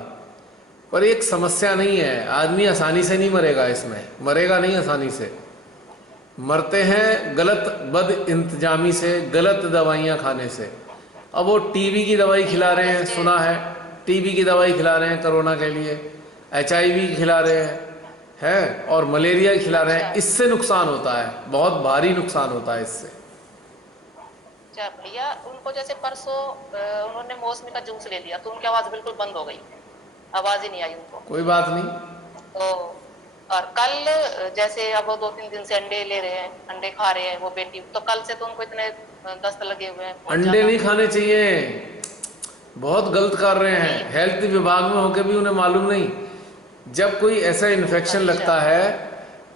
पर एक समस्या नहीं है। आदमी आसानी से नहीं मरेगा, इसमें मरेगा नहीं आसानी से। मरते हैं गलत बद इंतजामी से, गलत दवाइयाँ खाने से। अब वो टीबी की दवाई खिला रहे हैं, सुना है टीबी की दवाई खिला रहे हैं कोरोना के लिए, एचआईवी खिला रहे हैं और मलेरिया खिला रहे हैं। अच्छा इससे नुकसान होता है, बहुत भारी नुकसान होता है इससे। अच्छा भैया, उनको जैसे परसों उन्होंने मौसमी का जूस ले लिया तो उनकी आवाज बिल्कुल बंद हो गई, आवाज ही नहीं आई उनको। कोई बात नहीं। तो और कल जैसे अब वो 2-3 दिन से अंडे ले रहे हैं, अंडे खा रहे हैं वो बेटी, तो कल से तो उनको इतने दस्त लगे हुए हैं बहुत अंडे ज्यादा। नहीं खाने चाहिए, बहुत गलत कर रहे हैं। हेल्थ विभाग में होकर भी उन्हें मालूम नहीं। जब कोई ऐसा इन्फेक्शन अच्छा लगता है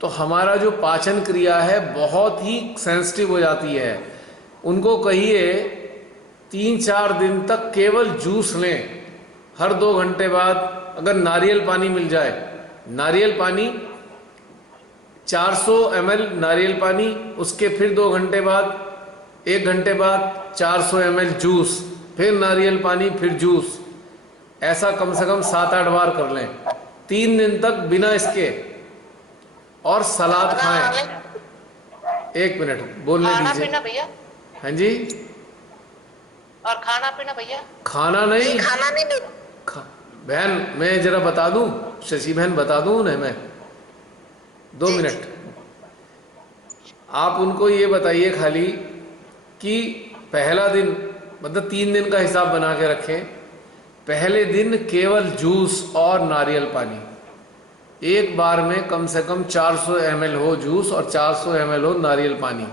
तो हमारा जो पाचन क्रिया है बहुत ही सेंसिटिव हो जाती है। उनको कहिए 3-4 दिन तक केवल जूस लें, हर 2 घंटे बाद अगर नारियल पानी मिल जाए, नारियल पानी 400 ml नारियल पानी, उसके फिर 2 घंटे बाद, 1 घंटे बाद 400 ml जूस, फिर नारियल पानी, फिर जूस। ऐसा कम से कम 7-8 बार कर लें, 3 दिन तक बिना इसके। और सलाद खाएं। 1 मिनट बोलने खाना दीजिए। पीना भैया, हाँ जी, और खाना पीना भैया, खाना नहीं, खाना नहीं बहन मैं जरा बता दूं, शशि बहन बता दूं उन्हें मैं, 2 मिनट। आप उनको ये बताइए खाली कि पहला दिन, मतलब 3 दिन का हिसाब बना के रखें। पहले दिन केवल जूस और नारियल पानी, एक बार में कम से कम 400 ml हो जूस और 400 ml हो नारियल पानी,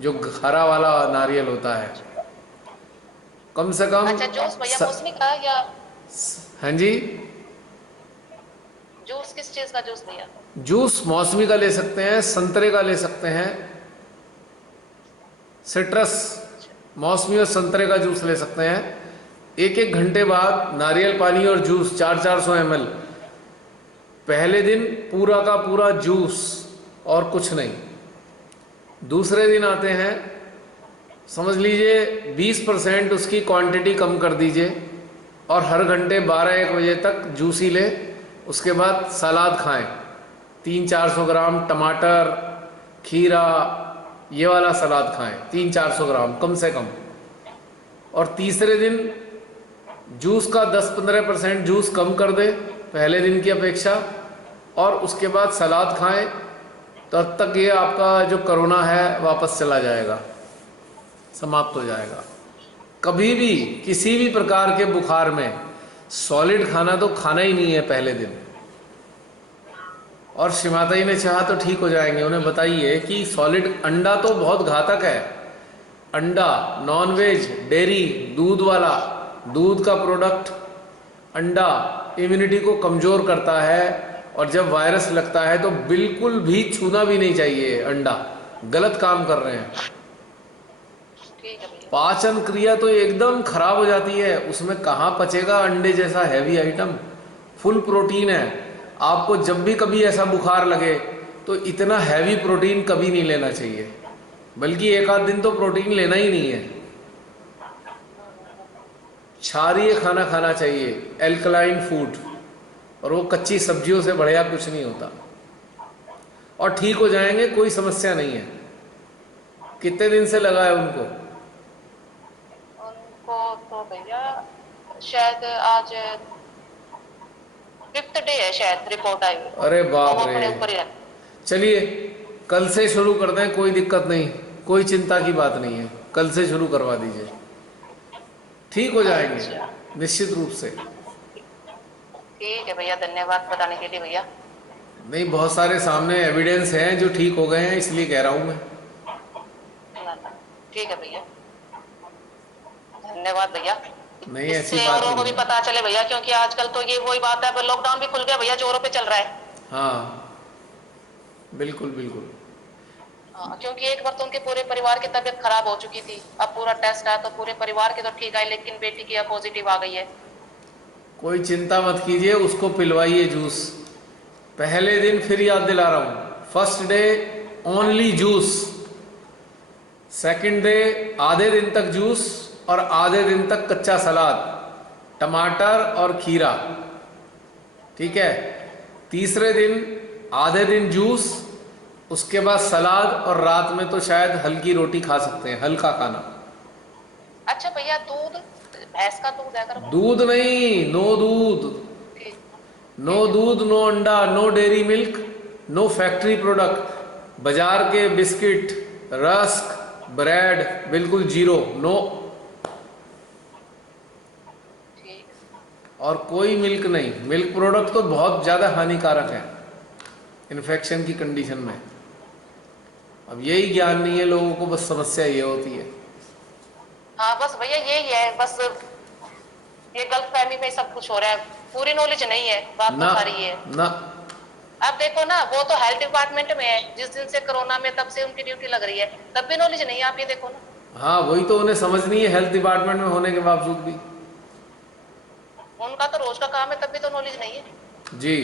जो हरा वाला नारियल होता है, कम से कम। अच्छा जूस भैया मौसमी का या हाँ जी, जूस किस चीज का जूस भैया? जूस मौसमी का ले सकते हैं, संतरे का ले सकते हैं, सिट्रस, मौसमी और संतरे का जूस ले सकते हैं। 1-1 घंटे बाद नारियल पानी और जूस 400-400 ml। पहले दिन पूरा का पूरा जूस और कुछ नहीं। दूसरे दिन आते हैं, समझ लीजिए 20% उसकी क्वांटिटी कम कर दीजिए और हर घंटे 12-1 बजे तक जूस ही ले। उसके बाद सलाद खाएं, 300-400 ग्राम टमाटर, खीरा, ये वाला सलाद खाएं 300-400 ग्राम कम से कम। और तीसरे दिन जूस का 10-15% जूस कम कर दे पहले दिन की अपेक्षा, और उसके बाद सलाद खाएं। तब तक ये आपका जो कोरोना है वापस चला जाएगा, समाप्त हो जाएगा। कभी भी किसी भी प्रकार के बुखार में सॉलिड खाना तो खाना ही नहीं है पहले दिन। और श्रीमाता ने चाहा तो ठीक हो जाएंगे, उन्हें बताइए कि सॉलिड, अंडा तो बहुत घातक है। अंडा, नॉनवेज, डेयरी, दूध वाला, दूध का प्रोडक्ट, अंडा इम्यूनिटी को कमज़ोर करता है। और जब वायरस लगता है तो बिल्कुल भी छूना भी नहीं चाहिए अंडा, गलत काम कर रहे हैं। ठीक है भैया। पाचन क्रिया तो एकदम खराब हो जाती है, उसमें कहाँ पचेगा अंडे जैसा हैवी आइटम। फुल प्रोटीन है। आपको जब भी कभी ऐसा बुखार लगे तो इतना हैवी प्रोटीन कभी नहीं लेना चाहिए, बल्कि एक आध दिन तो प्रोटीन लेना ही नहीं है। क्षारीय खाना खाना चाहिए, एल्कलाइन फूड, और वो कच्ची सब्जियों से बढ़िया कुछ नहीं होता। और ठीक हो जाएंगे, कोई समस्या नहीं है। कितने दिन से लगा है उनको? उनको तो भैया शायद आज 5th डे है शायद, रिपोर्ट आई हुई। अरे तो बाप वो अपने रे। ऊपर ही है। चलिए कल से शुरू कर दें, कोई दिक्कत नहीं, कोई चिंता की बात नहीं है, कल से शुरू करवा दीजिए, ठीक हो जाएंगे अच्छा। निश्चित रूप से। ठीक है भैया, धन्यवाद बताने के लिए भैया। नहीं, बहुत सारे सामने एविडेंस हैं जो ठीक हो गए हैं, इसलिए कह रहा हूँ मैं। ना ना, ठीक है भैया, धन्यवाद भैया। नहीं, ऐसी इससे बात औरों को भी नहीं है। पता चले भैया, क्योंकि आजकल तो ये वही बात है, लॉकडाउन भी खुल गया भैया, जोरों पे चल रहा है। हाँ बिल्कुल बिल्कुल। हाँ, क्योंकि एक बार तो उनके पूरे परिवार की तबीयत खराब हो चुकी थी। अब पूरा टेस्ट आया तो पूरे परिवार की तो ठीक आई, लेकिन बेटी की अब पॉजिटिव आ गई है। कोई चिंता मत कीजिए, उसको पिलवाइए जूस। पहले दिन फिर याद दिला रहा हूँ, first day only juice, second day आधे दिन तक जूस और आधे दिन तक कच्चा सलाद, टमाटर और खीरा, ठीक है। तीसरे दिन आधे दिन जूस, उसके बाद सलाद, और रात में तो शायद हल्की रोटी खा सकते हैं, हल्का खाना। अच्छा भैया, दूध भैंस का दूध है अगर? दूध नहीं, नो दूध, ठीक। नो दूध, नो अंडा, no dairy milk, no factory product, बाजार के बिस्किट, रस्क, ब्रेड, बिल्कुल जीरो, नो। ठीक। और कोई मिल्क नहीं, मिल्क प्रोडक्ट तो बहुत ज़्यादा हानिकारक है इन्फेक्शन की कंडीशन में। अब यही ज्ञान नहीं है लोगों को, बस समस्या ये होती है। हाँ बस भैया यही है, बस ये गलतफहमी में सब कुछ हो रहा है, पूरी नॉलेज नहीं है, बात ना तो सारी ये है। ना, अब देखो ना, वो तो हेल्थ डिपार्टमेंट में है, जिस दिन से कोरोना में तब से उनकी ड्यूटी लग रही है, तब भी नॉलेज नहीं है, आप ये देखो ना। हाँ वही तो उन्हें समझ नहीं है, हेल्थ डिपार्टमेंट में होने के बावजूद भी। उनका तो रोज का काम है, तब भी तो नॉलेज नहीं है। जी,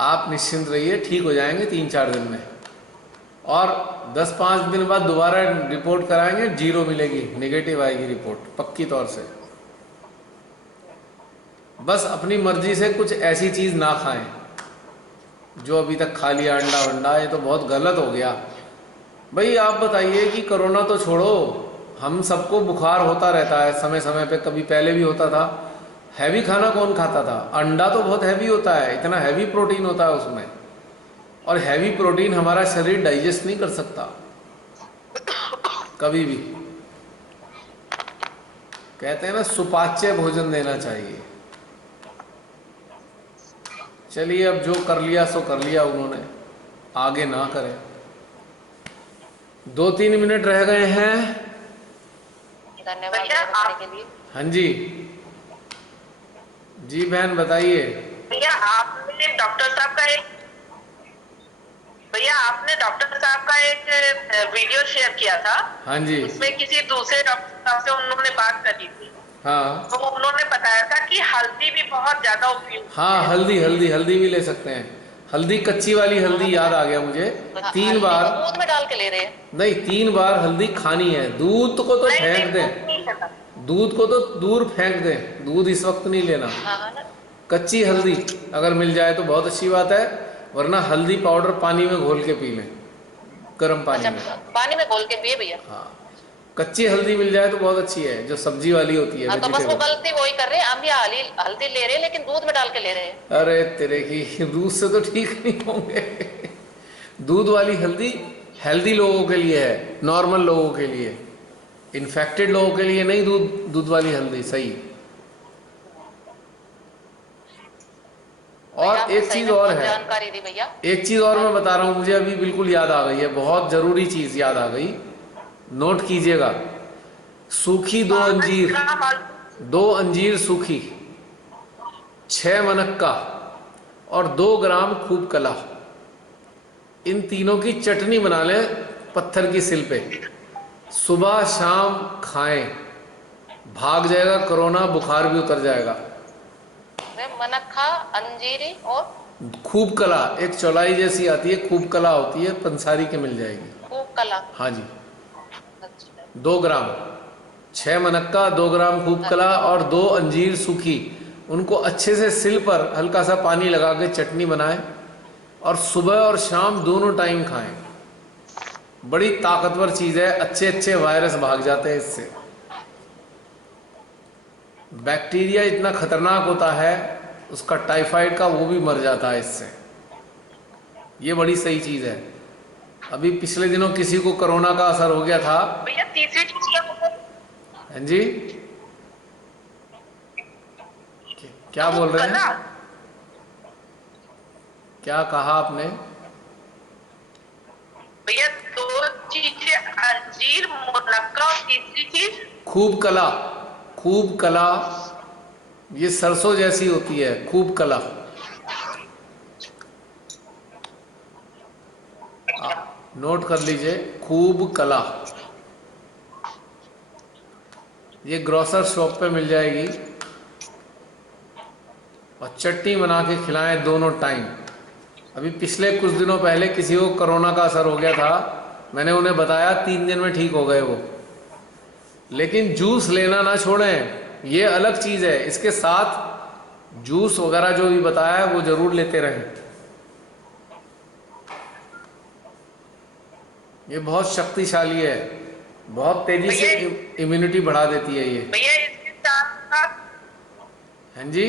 आप निश्चिंत रहिए, ठीक हो जाएंगे 3-4 दिन में, और 10-5 दिन बाद दोबारा रिपोर्ट कराएंगे, जीरो मिलेगी, नेगेटिव आएगी रिपोर्ट पक्की तौर से। बस अपनी मर्जी से कुछ ऐसी चीज़ ना खाएं जो अभी तक खा लिया, अंडा वंडा, ये तो बहुत गलत हो गया भाई। आप बताइए कि कोरोना तो छोड़ो, हम सबको बुखार होता रहता है समय समय पे, कभी पहले भी होता था। हैवी खाना कौन खाता था? अंडा तो बहुत हैवी होता है, इतना हैवी प्रोटीन होता है उसमें, और हैवी प्रोटीन हमारा शरीर डाइजेस्ट नहीं कर सकता कभी भी। कहते हैं ना, सुपाच्य भोजन देना चाहिए। चलिए, अब जो कर लिया सो कर लिया उन्होंने, आगे ना करें। 2-3 मिनट रह गए हैं। धन्यवाद भैया, बताने के लिए। हाँ जी, जी बहन बताइए। भैया आपने डॉक्टर साहब का एक वीडियो शेयर किया था। हाँ जी। उसमें किसी दूसरे डॉक्टर साहब से उन्होंने बात करी थी, हाँ तो उन्होंने बताया था कि हल्दी भी बहुत ज्यादा उपयोग। हाँ, हल्दी भी ले सकते हैं। हल्दी, कच्ची वाली हल्दी, याद आ गया मुझे। 3 बार, दूध में डाल के ले रहे हैं? नहीं 3 बार हल्दी खानी है। दूध को तो फेंक दें, दूध को तो दूर फेंक दें, दूध इस वक्त नहीं लेना। हाँ ना। कच्ची हल्दी अगर मिल जाए तो बहुत अच्छी बात है, वरना हल्दी पाउडर पानी में घोल के पी लें, गर्म पानी में। अच्छा, पानी में घोल के पिए भैया? हाँ, कच्ची हल्दी मिल जाए तो बहुत अच्छी है, जो सब्जी वाली होती है। हाँ, तो बस वो गलती वही कर रहे हैं, हम यहाँ हल्दी ले रहे हैं लेकिन दूध में डाल के ले रहे हैं। अरे तेरे की, दूध से तो ठीक नहीं होंगे। दूध वाली हल्दी हेल्दी लोगों के लिए है, नॉर्मल लोगों के लिए, इन्फेक्टेड लोगों के लिए नहीं। दूध वाली हल्दी सही। और एक चीज और है, जानकारी दी भैया। एक चीज और मैं बता रहा हूँ, मुझे अभी बिल्कुल याद आ गई है, बहुत जरूरी चीज याद आ गई, नोट कीजिएगा। सूखी 2 अंजीर सूखी, 6 मनक्का और 2 ग्राम खूब कला, इन तीनों की चटनी बना लें पत्थर की सिल पे, सुबह शाम खाएं, भाग जाएगा कोरोना, बुखार भी उतर जाएगा। मनक्खा, अंजीरी और खूब कला, एक चौलाई जैसी आती है, खूब कला होती है, पंसारी के मिल जाएगी। खूब कला। हाँ जी, अच्छा। 2 ग्राम, 6 मनक्का, 2 ग्राम खूब कला और 2 अंजीर सूखी, उनको अच्छे से सिल पर हल्का सा पानी लगा के चटनी बनाएं और सुबह और शाम दोनों टाइम खाएं। बड़ी ताकतवर चीज़ है, अच्छे अच्छे वायरस भाग जाते हैं इससे। बैक्टीरिया इतना खतरनाक होता है, उसका टाइफाइड का, वो भी मर जाता है इससे। ये बड़ी सही चीज़ है। अभी पिछले दिनों किसी को कोरोना का असर हो गया था। भैया तीसरी चीज क्या होता है? हाँ जी, क्या बोल रहे हैं? क्या कहा आपने? भैया 2 चीजें, अंजीर, मुनक्का और तीसरी चीज खूब कला। खूब कला, ये सरसों जैसी होती है, खूब कला। नोट कर लीजिए, खूब कला। ये ग्रोसर शॉप पे मिल जाएगी और चटनी बना के खिलाएं दोनों टाइम। अभी पिछले कुछ दिनों पहले किसी को कोरोना का असर हो गया था, मैंने उन्हें बताया, 3 दिन में ठीक हो गए वो। लेकिन जूस लेना ना छोड़ें, ये अलग चीज़ है, इसके साथ जूस वगैरह जो भी बताया है वो जरूर लेते रहें। ये बहुत शक्तिशाली है, बहुत तेजी से इम्यूनिटी बढ़ा देती है ये। भैया इसके साथ साथ, हाँ जी,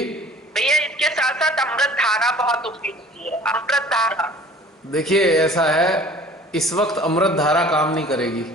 भैया इसके साथ साथ अमृत धारा बहुत उपयोगी है। अमृत धारा, देखिए ऐसा है, इस वक्त अमृत धारा काम नहीं करेगी।